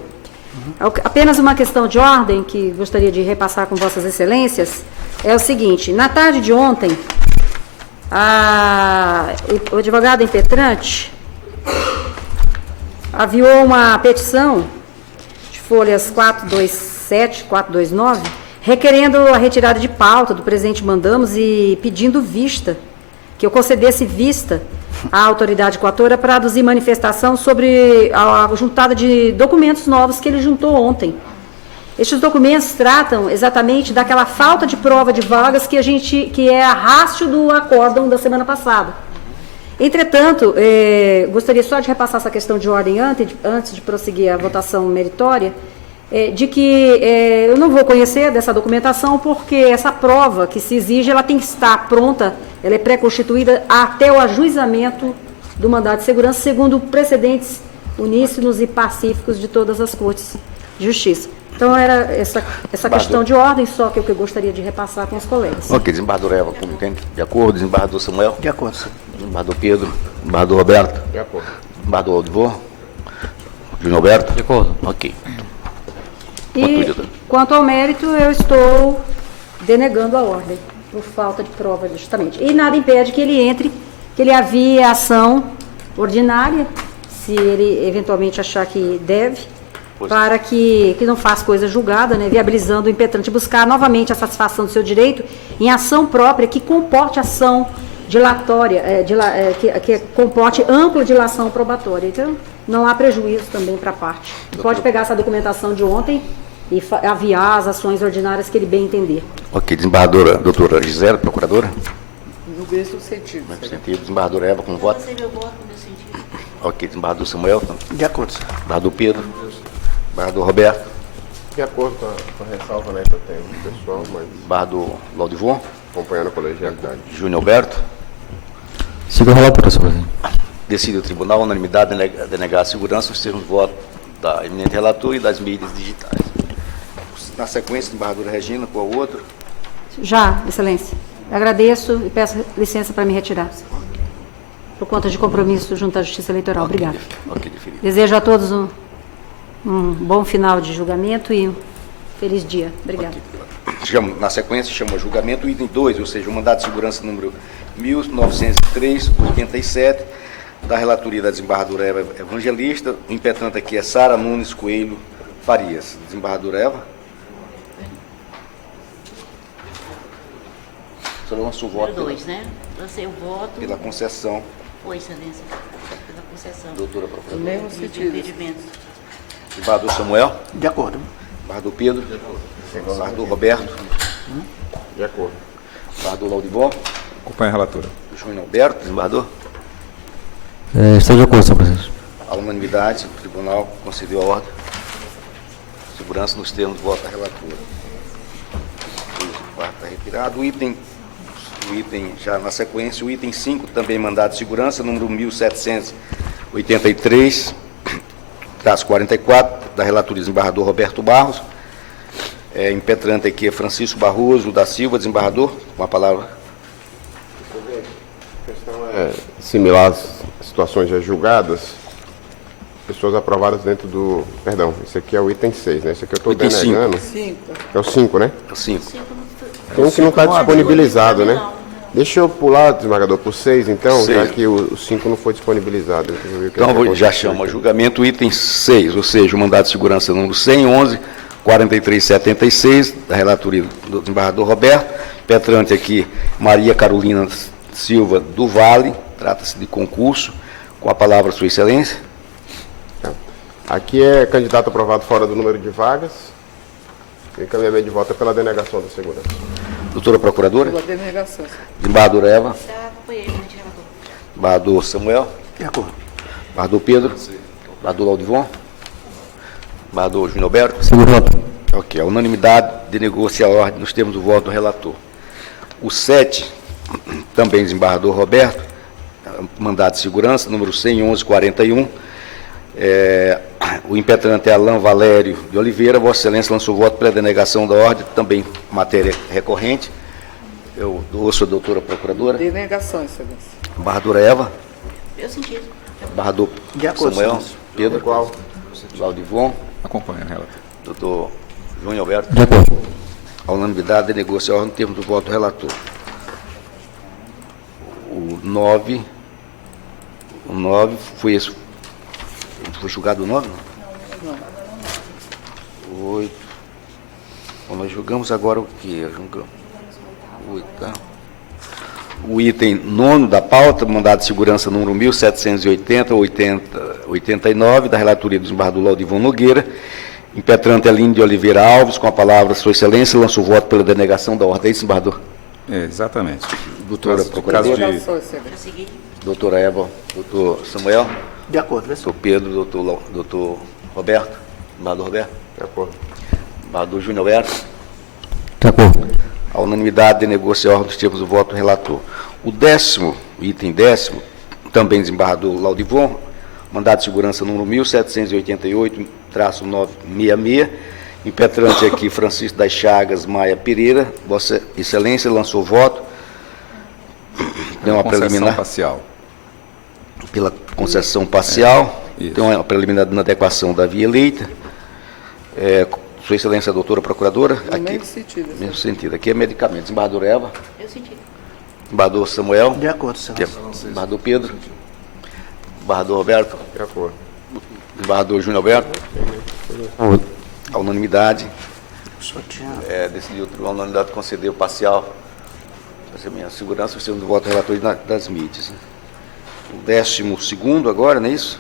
Apenas uma questão de ordem que gostaria de repassar com Vossas Excelências é o seguinte: na tarde de ontem, o advogado impetrante aviou uma petição de folhas 427, 429, requerendo a retirada de pauta do presente mandamos e pedindo vista, que eu concedesse vista à autoridade coatora para aduzir manifestação sobre a juntada de documentos novos que ele juntou ontem. Estes documentos tratam exatamente daquela falta de prova de vagas que é a rácio do acórdão da semana passada. Entretanto, gostaria só de repassar essa questão de ordem antes de prosseguir a votação meritória, de que eu não vou conhecer dessa documentação porque essa prova que se exige, ela tem que estar pronta, ela é pré-constituída até o ajuizamento do mandado de segurança, segundo precedentes uníssonos e pacíficos de todas as cortes de justiça. Então, era essa questão de ordem só que eu gostaria de repassar com os colegas. Ok, desembargador Eva, de acordo? Desembargador Samuel? De acordo, senhor. Desembargador Pedro? Desembargador Roberto? De acordo. Desembargador Aldivor? Júnior Alberto? De acordo. Ok. E, quanto ao mérito, eu estou denegando a ordem, por falta de prova, justamente. E nada impede que ele entre, que ele avie a ação ordinária, se ele eventualmente achar que deve, para que não faça coisa julgada, né, viabilizando o impetrante buscar novamente a satisfação do seu direito em ação própria que comporte ação dilatória, que comporte ampla dilação probatória. Então, não há prejuízo também para a parte. Pode pegar essa documentação de ontem e aviar as ações ordinárias que ele bem entender. Ok, desembargadora, doutora Gisela, procuradora? No mesmo sentido. No mesmo sentido. Desembargador Eva, com voto? Eu meu voto no sentido. Ok, desembargador Samuel? De acordo, senhor. Desembargador Pedro? Desembargador Roberto? De acordo com a ressalva, né, que eu tenho pessoal, mas Desembargador Laudivon? acompanhando a colegialidade. Júnior Alberto? Siga o relatório, senhor presidente. Decide o tribunal, unanimidade, denegar a segurança, os termos de voto da eminente relator e das mídias digitais. Na sequência, desembargadora Regina, qual o outro? Já, Excelência. Agradeço e peço licença para me retirar. Por conta de compromisso junto à Justiça Eleitoral. Obrigada. Ok, deferido. Desejo a todos um bom final de julgamento e um feliz dia. Obrigada. Na sequência, chama julgamento o item 2, ou seja, o mandado de segurança número 1903-87, da relatoria da desembargadora Eva Evangelista. O impetrante aqui é Sara Nunes Coelho Farias. Desembargadora Eva. O senhor lançou o voto Número 2, né? Lancei o voto. pela concessão. Foi, Excelência. Pela concessão. Doutora No procuradora. mesmo De sentido. impedimento. Desembargador Samuel. De acordo. Desembargador Pedro. Desembargador Roberto. De acordo. Desembargador Laudivon. Acompanhe a relatora. Júnior Alberto. Desembargador. Estou de acordo, senhor presidente. A unanimidade, o tribunal concedeu a ordem. Segurança nos termos do voto da relatora. O quarto está retirado. O item, já na sequência, o item 5, também mandado de segurança, número 1783, caso 44, da relatoria do desembargador Roberto Barros. Impetrante aqui é Francisco Barroso da Silva, desembargador, com a palavra. A questão é similar às situações já julgadas, pessoas aprovadas dentro do... Perdão, esse aqui é o item 6, né? Esse aqui eu estou Item denegando. 5. É o 5, né? É o 5. Tem um que não está disponibilizado, né? Deixa eu pular, desembargador, por 6, então, já Seis. que o 5 não foi disponibilizado. Então, já chama julgamento o item 6, ou seja, o mandado de segurança número 111, 4376, da relatoria do desembargador Roberto. Impetrante aqui, Maria Carolina Silva do Vale, Trata-se de concurso. Com a palavra, Sua Excelência. Aqui é candidato aprovado fora do número de vagas. O encaminhamento de voto é pela denegação da segurança. Doutora Procuradora. Pela denegação. Desembargador Eva. Já acompanhei, presidente relator. Desembargador Samuel. De acordo. Desembargador Pedro. Desembargador Laudivon. Desembargador Júnior Alberto. Segundo voto. Ok, a unanimidade denegou-se a ordem nos termos do voto do relator. O 7, também desembargador Roberto, mandado de segurança, número 11141. O impetrante é Alain Valério de Oliveira. Vossa Excelência lançou voto pela denegação da ordem, também matéria recorrente. Eu ouço a doutora Procuradora. Denegação, Excelência. Embargadora Eva. Meu sentido. Embargador De acordo, Samuel. Excelência. Pedro. Qual? Laudivon. Acompanha, relator. Doutor Júnior Alberto. De acordo. A unanimidade denegou-se a ordem no termo do voto do relator. O 9 foi esse. Foi julgado o 9? Não. 8. Bom, nós julgamos agora o quê? Julgamos. 8, tá? O item 9 da pauta, mandado de segurança número 1780-89, da relatoria do desembargador Laudivon Nogueira. Impetrante Aline de Oliveira Alves, com a palavra, Sua Excelência, lança o voto pela denegação da ordem. É isso, desembargador? Exatamente. Doutora Caso Procuradora. de- Denegação, Excelência. Já segui. Doutora Eva, doutor Samuel, De acordo, doutor Pedro, doutor Roberto, desembargador Roberto, De acordo. desembargador Júnior Alberto. De acordo. A unanimidade denegou-se a ordem dos termos do voto do relator. O 10º, item 10º, também desembargador Laudivon, mandado de segurança número 1788-966, impetrante aqui Francisco das Chagas Maia Pereira. Vossa Excelência lançou voto. Tem uma concessão preliminar parcial. pela concessão parcial, Isso. tem uma preliminar na adequação da via eleita. Sua Excelência, a doutora Procuradora, No aqui, mesmo sentido, Excelência. mesmo sentido, aqui é medicamentos. Desembargador Eva, Meu sentido. desembargador Samuel, De acordo, Excelência. desembargador Pedro, desembargador Roberto, De acordo. desembargador Júnior Alberto. A unanimidade Só tinha... decidiu, a unanimidade concedeu parcial, fazer minha segurança, o segundo voto relator das mídias. Né? O 12º agora, não é isso?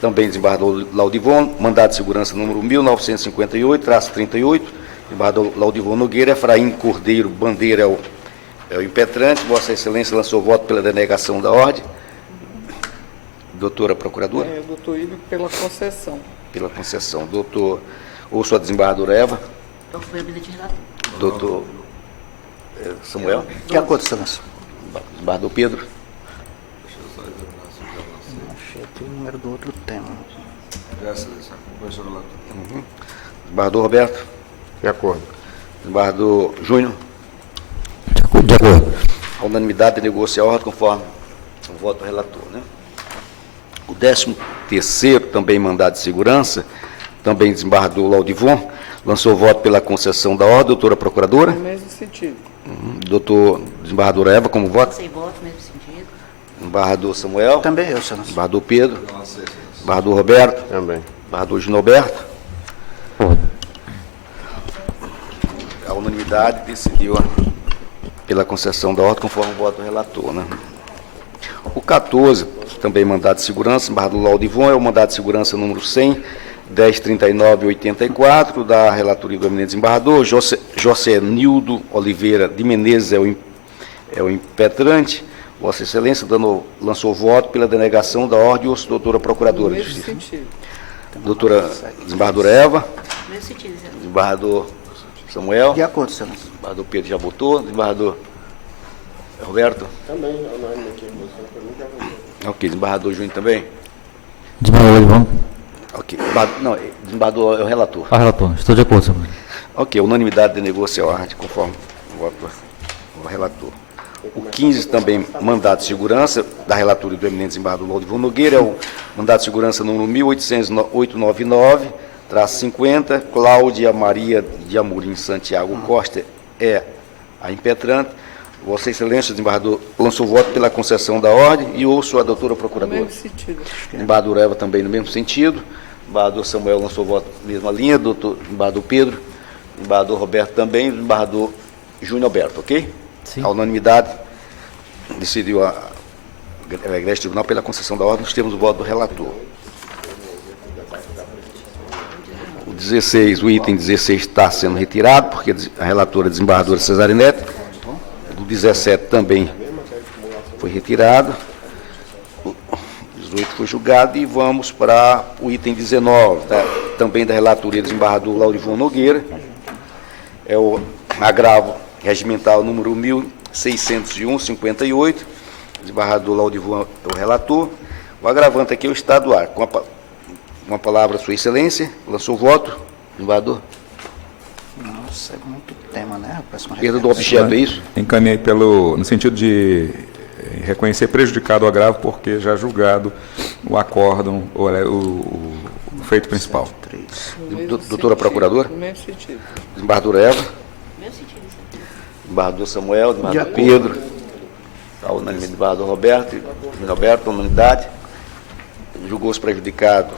Também desembargador Laudivon, mandado de segurança número 1958-38, desembargador Laudivon Nogueira. Efraim Cordeiro Bandeira é o impetrante. Vossa Excelência lançou voto pela denegação da ordem. Doutora Procuradora. Doutor Ilho, pela concessão. Pela concessão. Doutor, ouço a desembargadora Eva. Então foi o presidente relator. Doutor Samuel. De acordo, Excelência. Desembargador Pedro. Achei aqui o número do outro tema. Desembargador Roberto. De acordo. Desembargador Júnior. De acordo. A unanimidade denegou-se a ordem conforme o voto do relator. Né? O 13º, também mandado de segurança, também desembargador Laudivon, lançou voto pela concessão da ordem. Doutora Procuradora. No mesmo sentido. Doutor desembargador Eva, como voto. Sem voto, mesmo sentido. Desembargador Samuel. Também eu, Excelência. Desembargador Pedro. Desembargador Roberto. Também. Desembargador Júnior Alberto. Acordo. A unanimidade decidiu pela concessão da ordem conforme o voto do relator. Né? O 14, também mandado de segurança, desembargador Laudivon, é o mandado de segurança número 100-1039-84, da relatoria do eminente desembargador. José Nildo Oliveira de Menezes é o impetrante. Vossa Excelência lançou voto pela denegação da ordem. Ouço, doutora No Procuradora de mesmo Justiça. sentido. Doutora desembargadora Eva. Meu sentido, Excelência. Desembargador Samuel. De acordo, Excelência. Desembargador Pedro já votou. Desembargador Roberto. Também, unânime aqui. Você foi muito avançado. Ok. Desembargador Júnior também. Desembargador Laudivon. Ok. Não, desembargador é o relator. Relator. Estou de acordo, senhor. Ok. Unanimidade denegou-se a ordem conforme o voto do relator. O 15 também mandado de segurança da relatoria do eminente desembargador Laudivon Nogueira, é o mandado de segurança número 1899-50, Cláudia Maria de Amorim Santiago Costa é a impetrante. Vossa Excelência, desembargador, lançou voto pela concessão da ordem e ouço a doutora No Procuradora. mesmo sentido. Desembargador Eva também no mesmo sentido. Desembargador Samuel lançou voto na mesma linha. Desembargador Pedro. Desembargador Roberto também. Desembargador Júnior Alberto, ok? Sim. A unanimidade decidiu Egrégio Tribunal pela concessão da ordem, nós temos o voto do relator. O 16, o item 16 está sendo retirado, porque a relatora desembargadora Cesarinete. O 17 também foi retirado. O 18 foi julgado e vamos para o item 19, também da relatoria do desembargador Laurivan Nogueira. É o agravo regimental número 1601/58. O desembargador Laurivan é o relator. O agravante aqui é o estado do ar. Com uma palavra, Sua Excelência, lançou o voto, desembargador. Nossa, é muito tema, né, rapaz? Perda do objeto, é isso? Encaminhei no sentido de reconhecer prejudicado o agravo, porque já julgado o acórdão, o feito principal. Doutora Procuradora? No mesmo sentido. Desembargadora Eva? Meu sentido, isso. Desembargador Samuel, desembargador Pedro, a unanimidade, desembargador Roberto, unanimidade. Julgou-se prejudicado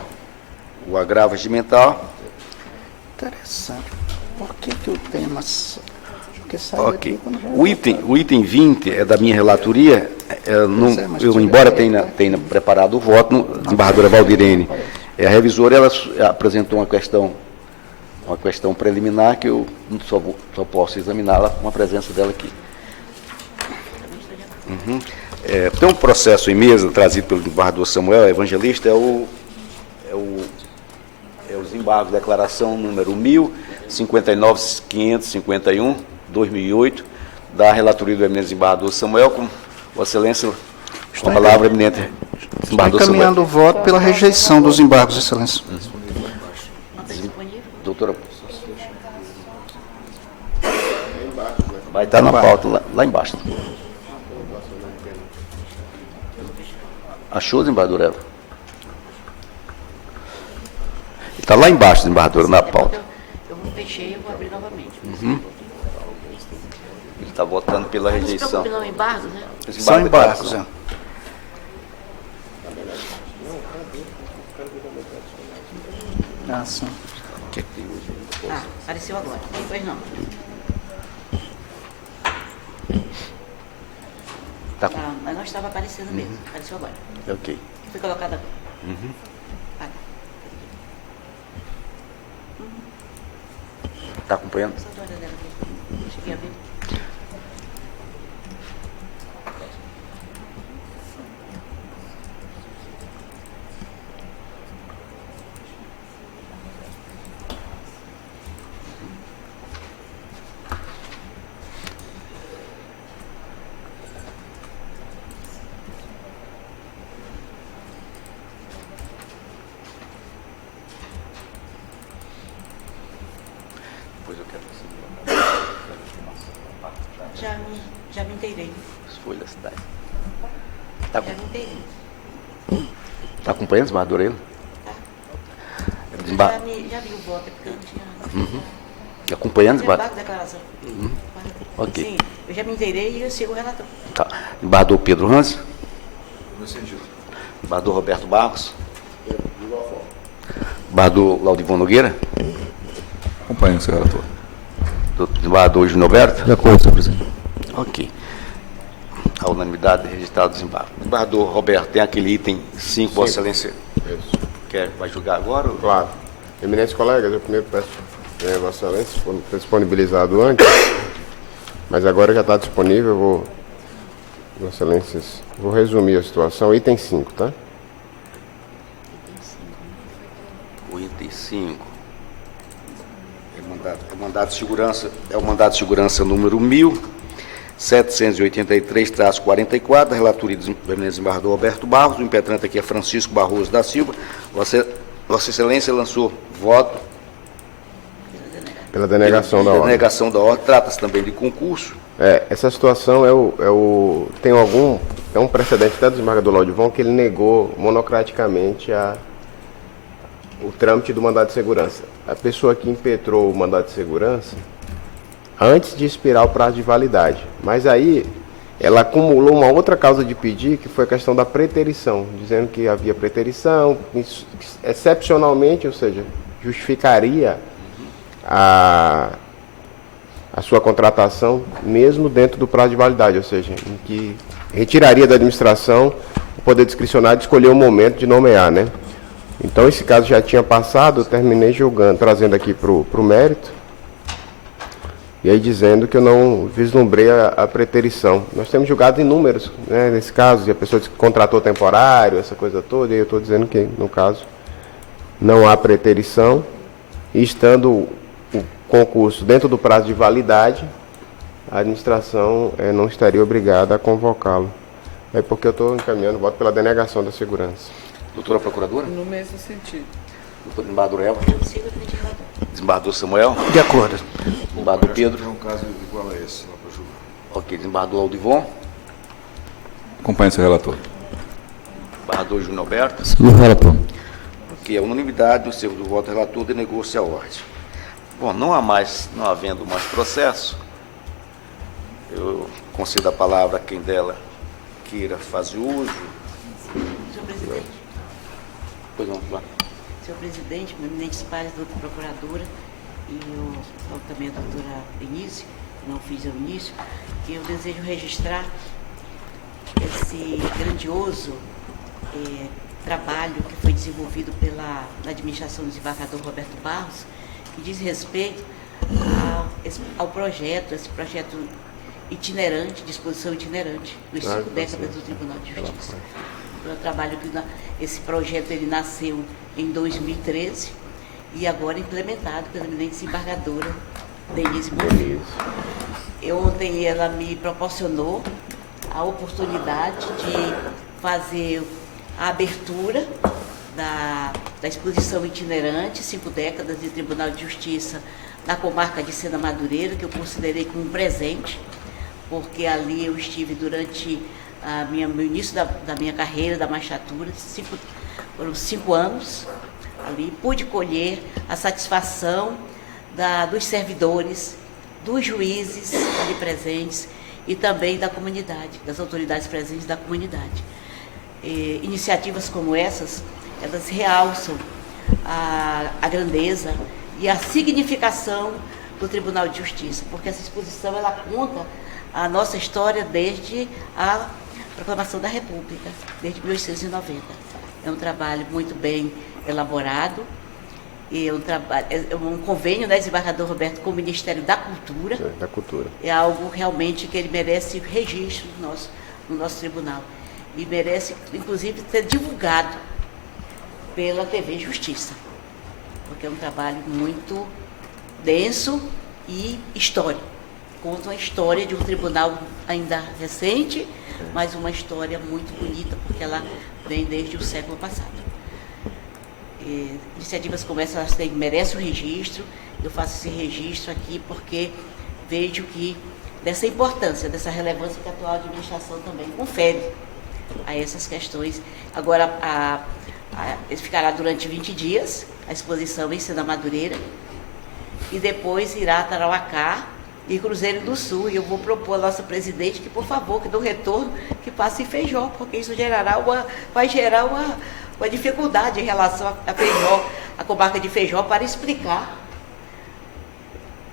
o agravo regimental. Interessante. Por que o tema... Porque saiu Ok. aqui quando já... O item 20 é da minha relatoria. Embora tenha preparado o voto, a desembargadora Valdirene é a revisora, ela apresentou uma questão preliminar que eu só posso examiná-la com a presença dela aqui. Tem um processo em mesa trazido pelo desembargador Samuel, evangelista, é o desembargo de declaração número 1059.551/2008, da relatoria do eminente desembargador Samuel, com Vossa Excelência, com a palavra, eminente desembargador Samuel. Encaminhando o voto pela rejeição dos embargos, Excelência. Não está disponível? Doutora, vai estar na pauta lá embaixo. Achou, desembargador Eva? Está lá embaixo, desembargadora, na pauta. Eu vou fechar e eu vou abrir novamente. Ele está votando pela Não se rejeição. preocupe não, embargos, né? São embargos, é. Ah, sim. Ah, apareceu agora. Pois não. Tá com- Ah, mas não estava aparecendo mesmo. Apareceu agora. Ok. Foi colocado agora. Ah, Está acompanhando? só tô olhando aqui. Cheguei a ver. Depois eu quero Já me inteirei. as folhas da cidade. Está Já me inteirei. acompanhando, desembargador, ele? Já vi o voto, é porque eu não tinha... Acompanhando, Embargo, desembargador? declaração. Ok. Sim, eu já me inteirei e eu sigo o relator. Tá. Desembargador Pedro Hans? Desembargador Roberto Barros? Desembargador Laurivan Nogueira? Acompanho, senhor relator. Desembargador Júnior Alberto? De acordo, senhor presidente. Ok. A unanimidade registrada do desembargo. Desembargador Roberto, tem aquele item 5, Vossa Excelência, vai julgar agora? Ou... Claro. Eminentes colegas, eu primeiro peço a Vossa Excelência, foi disponibilizado antes, mas agora já está disponível, eu vou, Vossa Excelência, vou resumir a situação. Item 5, tá? O item 5 é o mandato de segurança número 1783-44, da relatoria do eminente desembargador Roberto Barros. O impetrante aqui é Francisco Barroso da Silva. Vossa Excelência lançou voto Pela denegação da ordem. denegação da ordem. Trata-se também de concurso. Essa situação tem um precedente até do desembargador Laurivan que ele negou monocraticamente o trâmite do mandado de segurança. A pessoa que impetrou o mandado de segurança antes de expirar o prazo de validade. Mas aí ela acumulou uma outra causa de pedir, que foi a questão da preterição, dizendo que havia preterição, excepcionalmente, ou seja, justificaria a sua contratação mesmo dentro do prazo de validade, ou seja, em que retiraria da administração poder discricionário de escolher o momento de nomear, né? Então, esse caso já tinha passado, eu terminei julgando, trazendo aqui para o mérito, e aí dizendo que eu não vislumbrei a preterição. Nós temos julgado inúmeros, né, nesse caso, e a pessoa disse que contratou temporário, essa coisa toda, e eu estou dizendo que, no caso, não há preterição, e estando o concurso dentro do prazo de validade, a administração não estaria obrigada a convocá-lo. É porque eu estou encaminhando o voto pela denegação da segurança. Doutora Procuradora? No mesmo sentido. Doutor desembargador Eva? Eu sigo acreditando. Desembargador Samuel? De acordo. Desembargador Pedro? É um caso igual a esse, lá para julgar. Ok. Desembargador Aldivon? Acompanhe seu relator. Desembargador Júnior Alberto? Sigo o relator. Ok. A unanimidade no servo do voto relator denegou-se a ordem. Bom, não havendo mais processo, eu concedo a palavra a quem dela queira fazer uso. Senhor presidente. Pois não, lá. Senhor presidente, eminentes pares, doutora procuradora e também a doutora Enício, não fiz ao início, que eu desejo registrar esse grandioso trabalho que foi desenvolvido pela administração do desembargador Roberto Barros, que diz respeito ao projeto, esse projeto itinerante, disposição itinerante, dos 5 décadas do Tribunal de Justiça. Eu trabalho que esse projeto ele nasceu em 2013 e agora implementado pela eminente desembargadora Denise Monteiro. Ontem ela me proporcionou a oportunidade de fazer a abertura da exposição itinerante, 5 décadas de Tribunal de Justiça na comarca de Sena Madureira, que eu considerei como um presente, porque ali eu estive durante o início da minha carreira, da magistratura, foram 5 anos ali, pude colher a satisfação dos servidores, dos juízes ali presentes e também da comunidade, das autoridades presentes da comunidade. Iniciativas como essas, elas realçam a grandeza e a significação do Tribunal de Justiça, porque essa exposição ela conta a nossa história desde a proclamação da República, desde 1890. É um trabalho muito bem elaborado, é um convênio, né, desembargador Roberto, com o Ministério da Cultura. Da Cultura. É algo realmente que ele merece registro no nosso tribunal. E merece, inclusive, ser divulgado pela TV Justiça, porque é um trabalho muito denso e histórico. Conta uma história de um tribunal ainda recente, mas uma história muito bonita, porque ela vem desde o século passado. Iniciativas como essa, elas merecem o registro. Eu faço esse registro aqui porque vejo que dessa importância, dessa relevância que a atual administração também confere a essas questões. Agora, ficará durante 20 dias a exposição em Sena Madureira e depois irá a Tarauacá e Cruzeiro do Sul. E eu vou propor à nossa presidente que, por favor, que no retorno, que passe em Feijó, porque isso vai gerar uma dificuldade em relação a Feijó, a comarca de Feijó, para explicar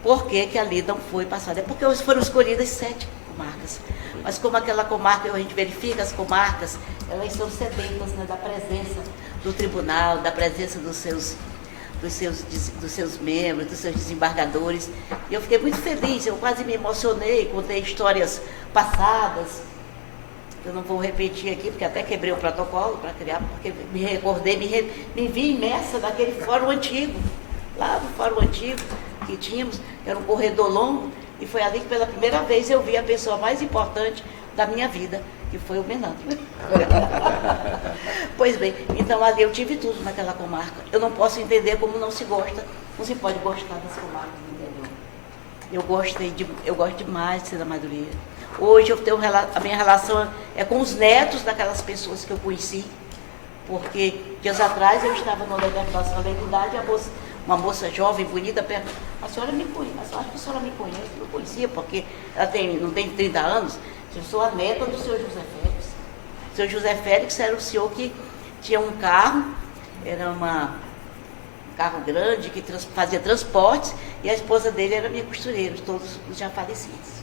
por que ali não foi passada. É porque foram escolhidas 7 comarcas. Mas como aquela comarca, a gente verifica as comarcas, elas são sedentas, né, da presença do tribunal, da presença dos seus membros, dos seus desembargadores. E eu fiquei muito feliz, eu quase me emocionei, contei histórias passadas. Eu não vou repetir aqui, porque até quebrei o protocolo para criar, porque me recordei, me vi imersa naquele fórum antigo, lá no fórum antigo que tínhamos, era um corredor longo, e foi ali que pela primeira vez eu vi a pessoa mais importante da minha vida, que foi o Menando. Pois bem, então ali eu tive tudo naquela comarca. Eu não posso entender como não se pode gostar das comarcas do interior. Eu gosto demais de Sena Madureira. Hoje a minha relação é com os netos daquelas pessoas que eu conheci, porque dias atrás eu estava numa determinação da idade, uma moça jovem, bonita, perto. A senhora me conhece, acho que a senhora me conhece, eu não conhecia, porque ela não tem 30 anos, eu sou a neta do senhor José Félix. O senhor José Félix era o senhor que tinha um carro, era um carro grande, que fazia transportes, e a esposa dele era minha costureira, todos já falecidos.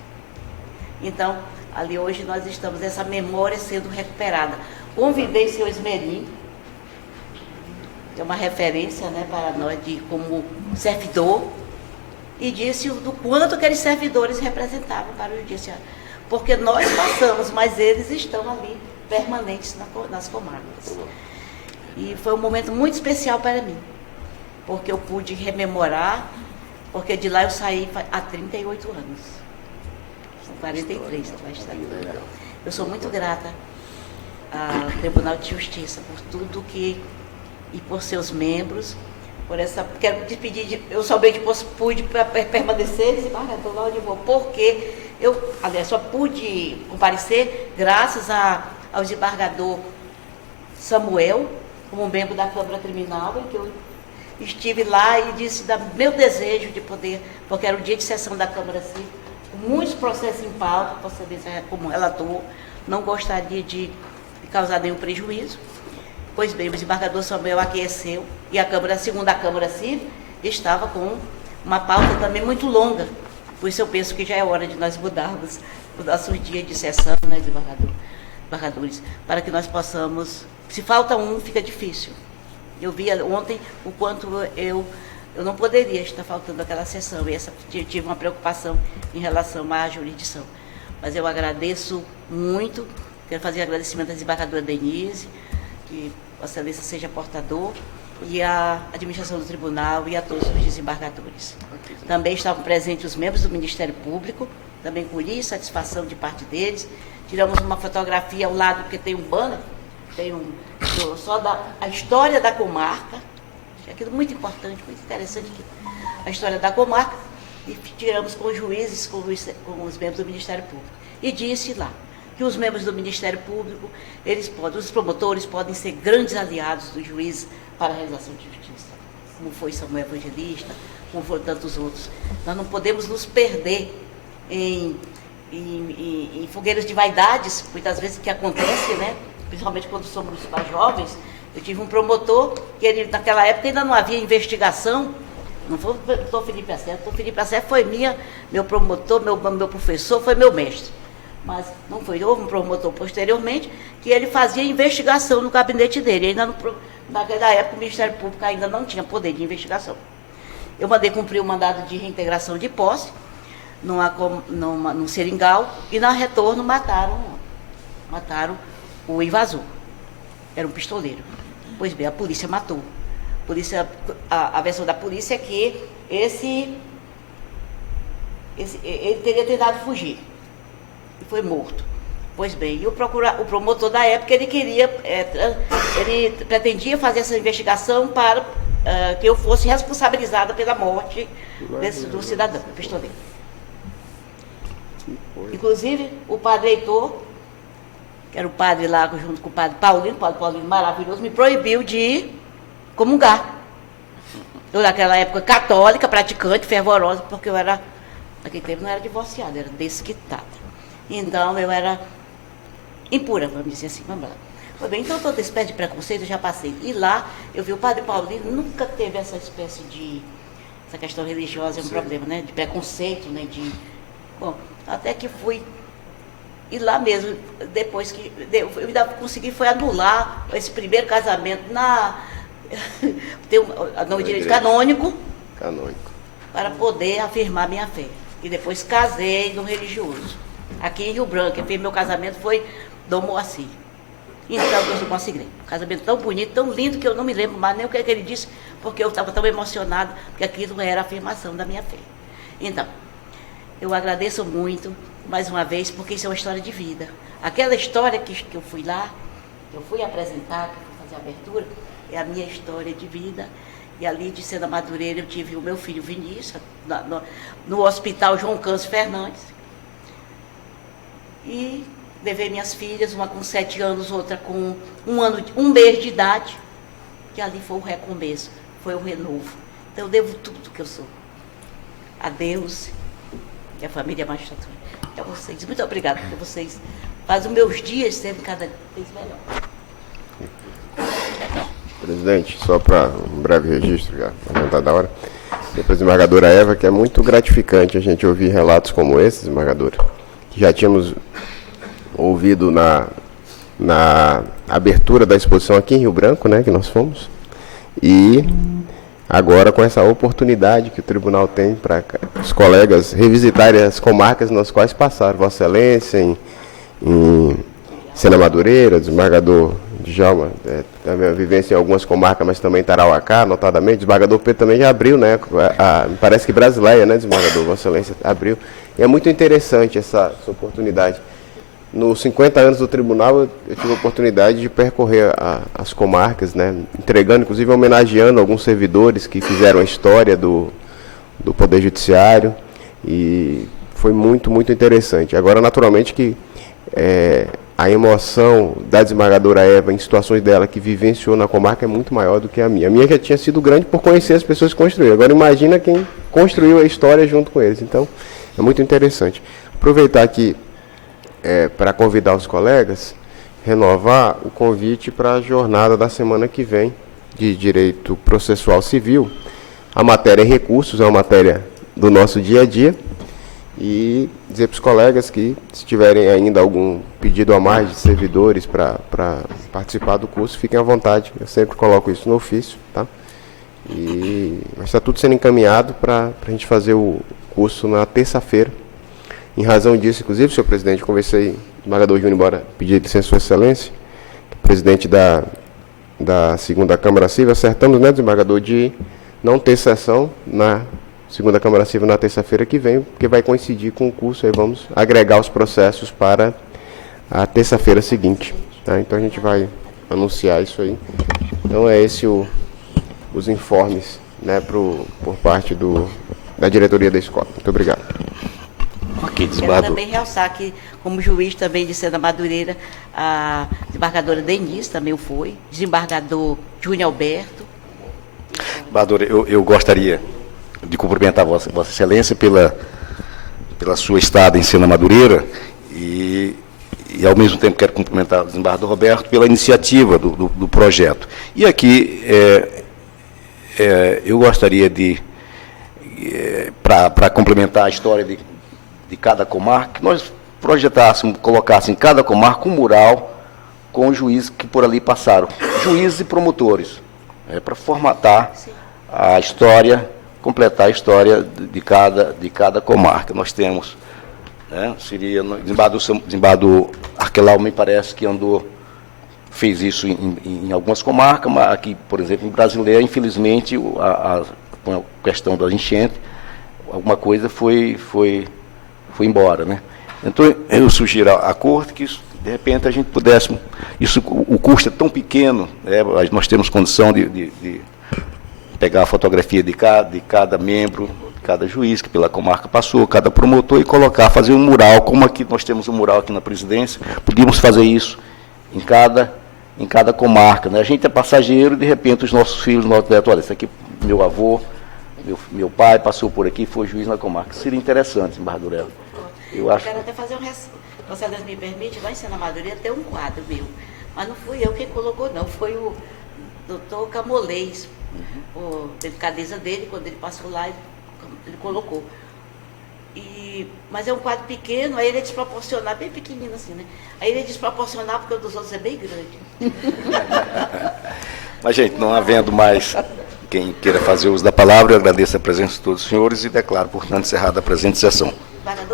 Então, ali hoje nós estamos, essa memória sendo recuperada. Convidei o senhor Esmerim, que é uma referência, né, para nós como servidor, e disse do quanto aqueles servidores representavam para o judiciário. Porque nós passamos, mas eles estão ali permanentes nas comarcas. E foi um momento muito especial para mim, porque eu pude rememorar, porque de lá eu saí há 38 anos. São 43, vai estar. Eu sou muito grata ao Tribunal de Justiça por tudo que, e por seus membros, por essa. Quero te pedir, eu somente pude permanecer desembargador lá onde eu vou, porque eu, aliás, só pude comparecer graças ao desembargador Samuel, como membro da Câmara Criminal, em que eu estive lá e disse meu desejo de poder, porque era o dia de sessão da Câmara Civil, com muitos processos em pauta, você vê como relator, não gostaria de causar nenhum prejuízo. Pois bem, o desembargador Samuel aqueceu e a segunda Câmara Civil estava com uma pauta também muito longa. Por isso eu penso que já é hora de nós mudarmos o nosso dia de sessão, né, desembargadores, para que nós possamos. Se falta um, fica difícil. Eu vi ontem o quanto eu não poderia estar faltando aquela sessão, e eu tive uma preocupação em relação à jurisdição. Mas eu agradeço muito, quero fazer agradecimento à desembargadora Denise, que Vossa Excelência seja portador, e à administração do tribunal e a todos os desembargadores. Também estavam presentes os membros do Ministério Público, também colhi satisfação de parte deles. Tiramos uma fotografia ao lado, porque tem um banner, só a história da comarca, aquilo muito importante, muito interessante, a história da comarca, e tiramos com os juízes, com os membros do Ministério Público. E disse lá que os membros do Ministério Público, os promotores podem ser grandes aliados dos juízes para a realização de justiça, como foi Samuel Evangelista, como foram tantos outros. Nós não podemos nos perder em fogueiras de vaidades, muitas vezes que acontece, né? Principalmente quando somos mais jovens. Eu tive um promotor que ele, naquela época ainda não havia investigação. Não foi o doutor Felipe Assef. O doutor Felipe Assef foi meu promotor, meu professor, foi meu mestre. Mas não foi. Houve um promotor posteriormente que ele fazia investigação no gabinete dele. Ainda naquela época o Ministério Público ainda não tinha poder de investigação. Eu mandei cumprir o mandado de reintegração de posse num seringal, e na retorno mataram o invasor. Era um pistoleiro. Pois bem, a polícia matou. A versão da polícia é que ele teria tentado fugir e foi morto. Pois bem, e o promotor da época, ele pretendia fazer essa investigação para que eu fosse responsabilizada pela morte do cidadão, do pistoleiro. Inclusive, o padre Heitor, que era o padre lá junto com o padre Paulino maravilhoso, me proibiu de comungar. Eu, naquela época, católica, praticante, fervorosa, porque eu era, naquele tempo, não era divorciada, era desquitada. Então, eu era impura, vamos dizer assim, vamos lá. Bem, então, toda espécie de preconceito eu já passei. E lá, eu vi o padre Paulino, nunca teve essa espécie de... Essa questão religiosa é um problema, né? De preconceito, né? Bom, até que fui... E lá mesmo, depois que... Eu ainda consegui, foi anular esse primeiro casamento no direito canônico, para poder afirmar minha fé. E depois casei no religioso. Aqui em Rio Branco, quem fez meu casamento foi Dom Moacir. Então, eu consegui. Um casamento tão bonito, tão lindo, que eu não me lembro mais nem o que ele disse, porque eu estava tão emocionada, porque aquilo era a afirmação da minha fé. Então, eu agradeço muito, mais uma vez, porque isso é uma história de vida. Aquela história que eu fui lá, que eu fui apresentar, que eu fui fazer a abertura, é a minha história de vida. E ali de Sena Madureira eu tive o meu filho Vinícius, no Hospital João Câncio Fernandes. E levei minhas filhas, uma com 7 anos, outra com um mês de idade, que ali foi o recomeço, foi o renovo. Então eu devo tudo que eu sou a Deus e a família magistratura. E a vocês. Muito obrigada por vocês. Faz os meus dias serem cada vez melhor. Presidente, só para um breve registro, já adiantado da hora. Depois, desembargadora Eva, que é muito gratificante a gente ouvir relatos como esse, desembargadora, que já tínhamos ouvido na abertura da exposição aqui em Rio Branco, né, que nós fomos, e agora com essa oportunidade que o tribunal tem para os colegas revisitarem as comarcas nas quais passaram, Vossa Excelência, em Sena Madureira, desembargador Djalma, também a vivência em algumas comarcas, mas também Tarauacá, notadamente, desembargador Pedro também já abriu, né, parece que Brasileia, né, desembargador, Vossa Excelência abriu, e é muito interessante essa oportunidade. Nos 50 anos do tribunal, eu tive a oportunidade de percorrer as comarcas, né, entregando, inclusive homenageando alguns servidores que fizeram a história do Poder Judiciário, e foi muito, muito interessante. Agora, naturalmente, que a emoção da desembargadora Eva em situações dela que vivenciou na comarca é muito maior do que a minha. A minha já tinha sido grande por conhecer as pessoas que construíram. Agora, imagina quem construiu a história junto com eles. Então, é muito interessante. Aproveitar aqui para convidar os colegas, renovar o convite para a jornada da semana que vem de Direito Processual Civil. A matéria é recursos, é uma matéria do nosso dia a dia, e dizer para os colegas que, se tiverem ainda algum pedido a mais de servidores para participar do curso, fiquem à vontade, eu sempre coloco isso no ofício, tá? Mas está tudo sendo encaminhado para a gente fazer o curso na terça-feira. Em razão disso, inclusive, senhor presidente, conversei com o desembargador Júnior, embora pedir licença, sua excelência, presidente da segunda Câmara Civil, acertamos, né, desembargador, de não ter sessão na segunda Câmara Civil na terça-feira que vem, porque vai coincidir com o curso, aí vamos agregar os processos para a terça-feira seguinte, tá? Então a gente vai anunciar isso aí. Então é esse os informes, né, por parte da diretoria da escola. Muito obrigado. Quero também realçar que, como juiz também de Sena Madureira, a desembargadora Denise também foi, desembargador Júnior Alberto. Desembargadora, eu gostaria de cumprimentar Vossa Excelência pela sua estada em Sena Madureira e ao mesmo tempo quero cumprimentar o desembargador Roberto pela iniciativa do projeto. E aqui eu gostaria de, para complementar a história de cada comarca, que nós projetássemos, colocássemos em cada comarca um mural com os juízes que por ali passaram, juízes e promotores, para formatar a história, completar a história de cada comarca. Nós temos, seria desembargador Arquelau, me parece que fez isso em algumas comarcas, mas aqui, por exemplo, em Brasileia, infelizmente, com a questão das enchentes, alguma coisa foi embora, né? Então, eu sugiro à Corte que, de repente, a gente pudesse... o custo é tão pequeno, nós temos condição de pegar a fotografia de cada membro, de cada juiz que pela comarca passou, cada promotor, e fazer um mural, como aqui nós temos um mural aqui na presidência, podíamos fazer isso em cada comarca, né? A gente é passageiro e, de repente, os nossos filhos, nossos netos, olha, esse aqui, meu avô, meu pai passou por aqui, foi juiz na comarca. Seria interessante, desembargador. Eu quero até fazer Vossa Excelência me permite, lá em Sena Madureira tem um quadro meu, mas não fui eu quem colocou, não, foi o doutor Camolês, por delicadeza dele, quando ele passou lá, ele colocou. Mas é um quadro pequeno, aí ele é desproporcional, bem pequenino assim, né? Aí ele é desproporcional porque o dos outros é bem grande. Mas, gente, não havendo mais quem queira fazer uso da palavra, eu agradeço a presença de todos os senhores e declaro, portanto, encerrada a presente sessão.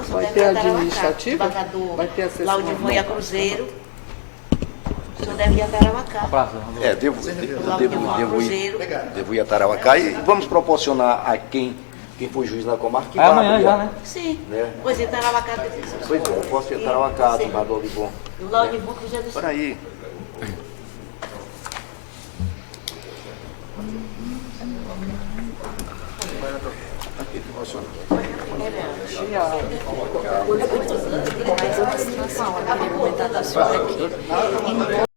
Vai ter administrativa? Vai ter a sessão. Laudivon e a Cruzeiro. O senhor deve ir a Tarauacá. Devo ir a Tarauacá e vamos proporcionar a quem foi juiz na comarca que amanhã já, né? Sim. Pois é, Tarauacá. Pois é, eu posso ir a Tarauacá, desembargador Laudivon. O Laudivon, Cruzeiro do Sul. Por aí.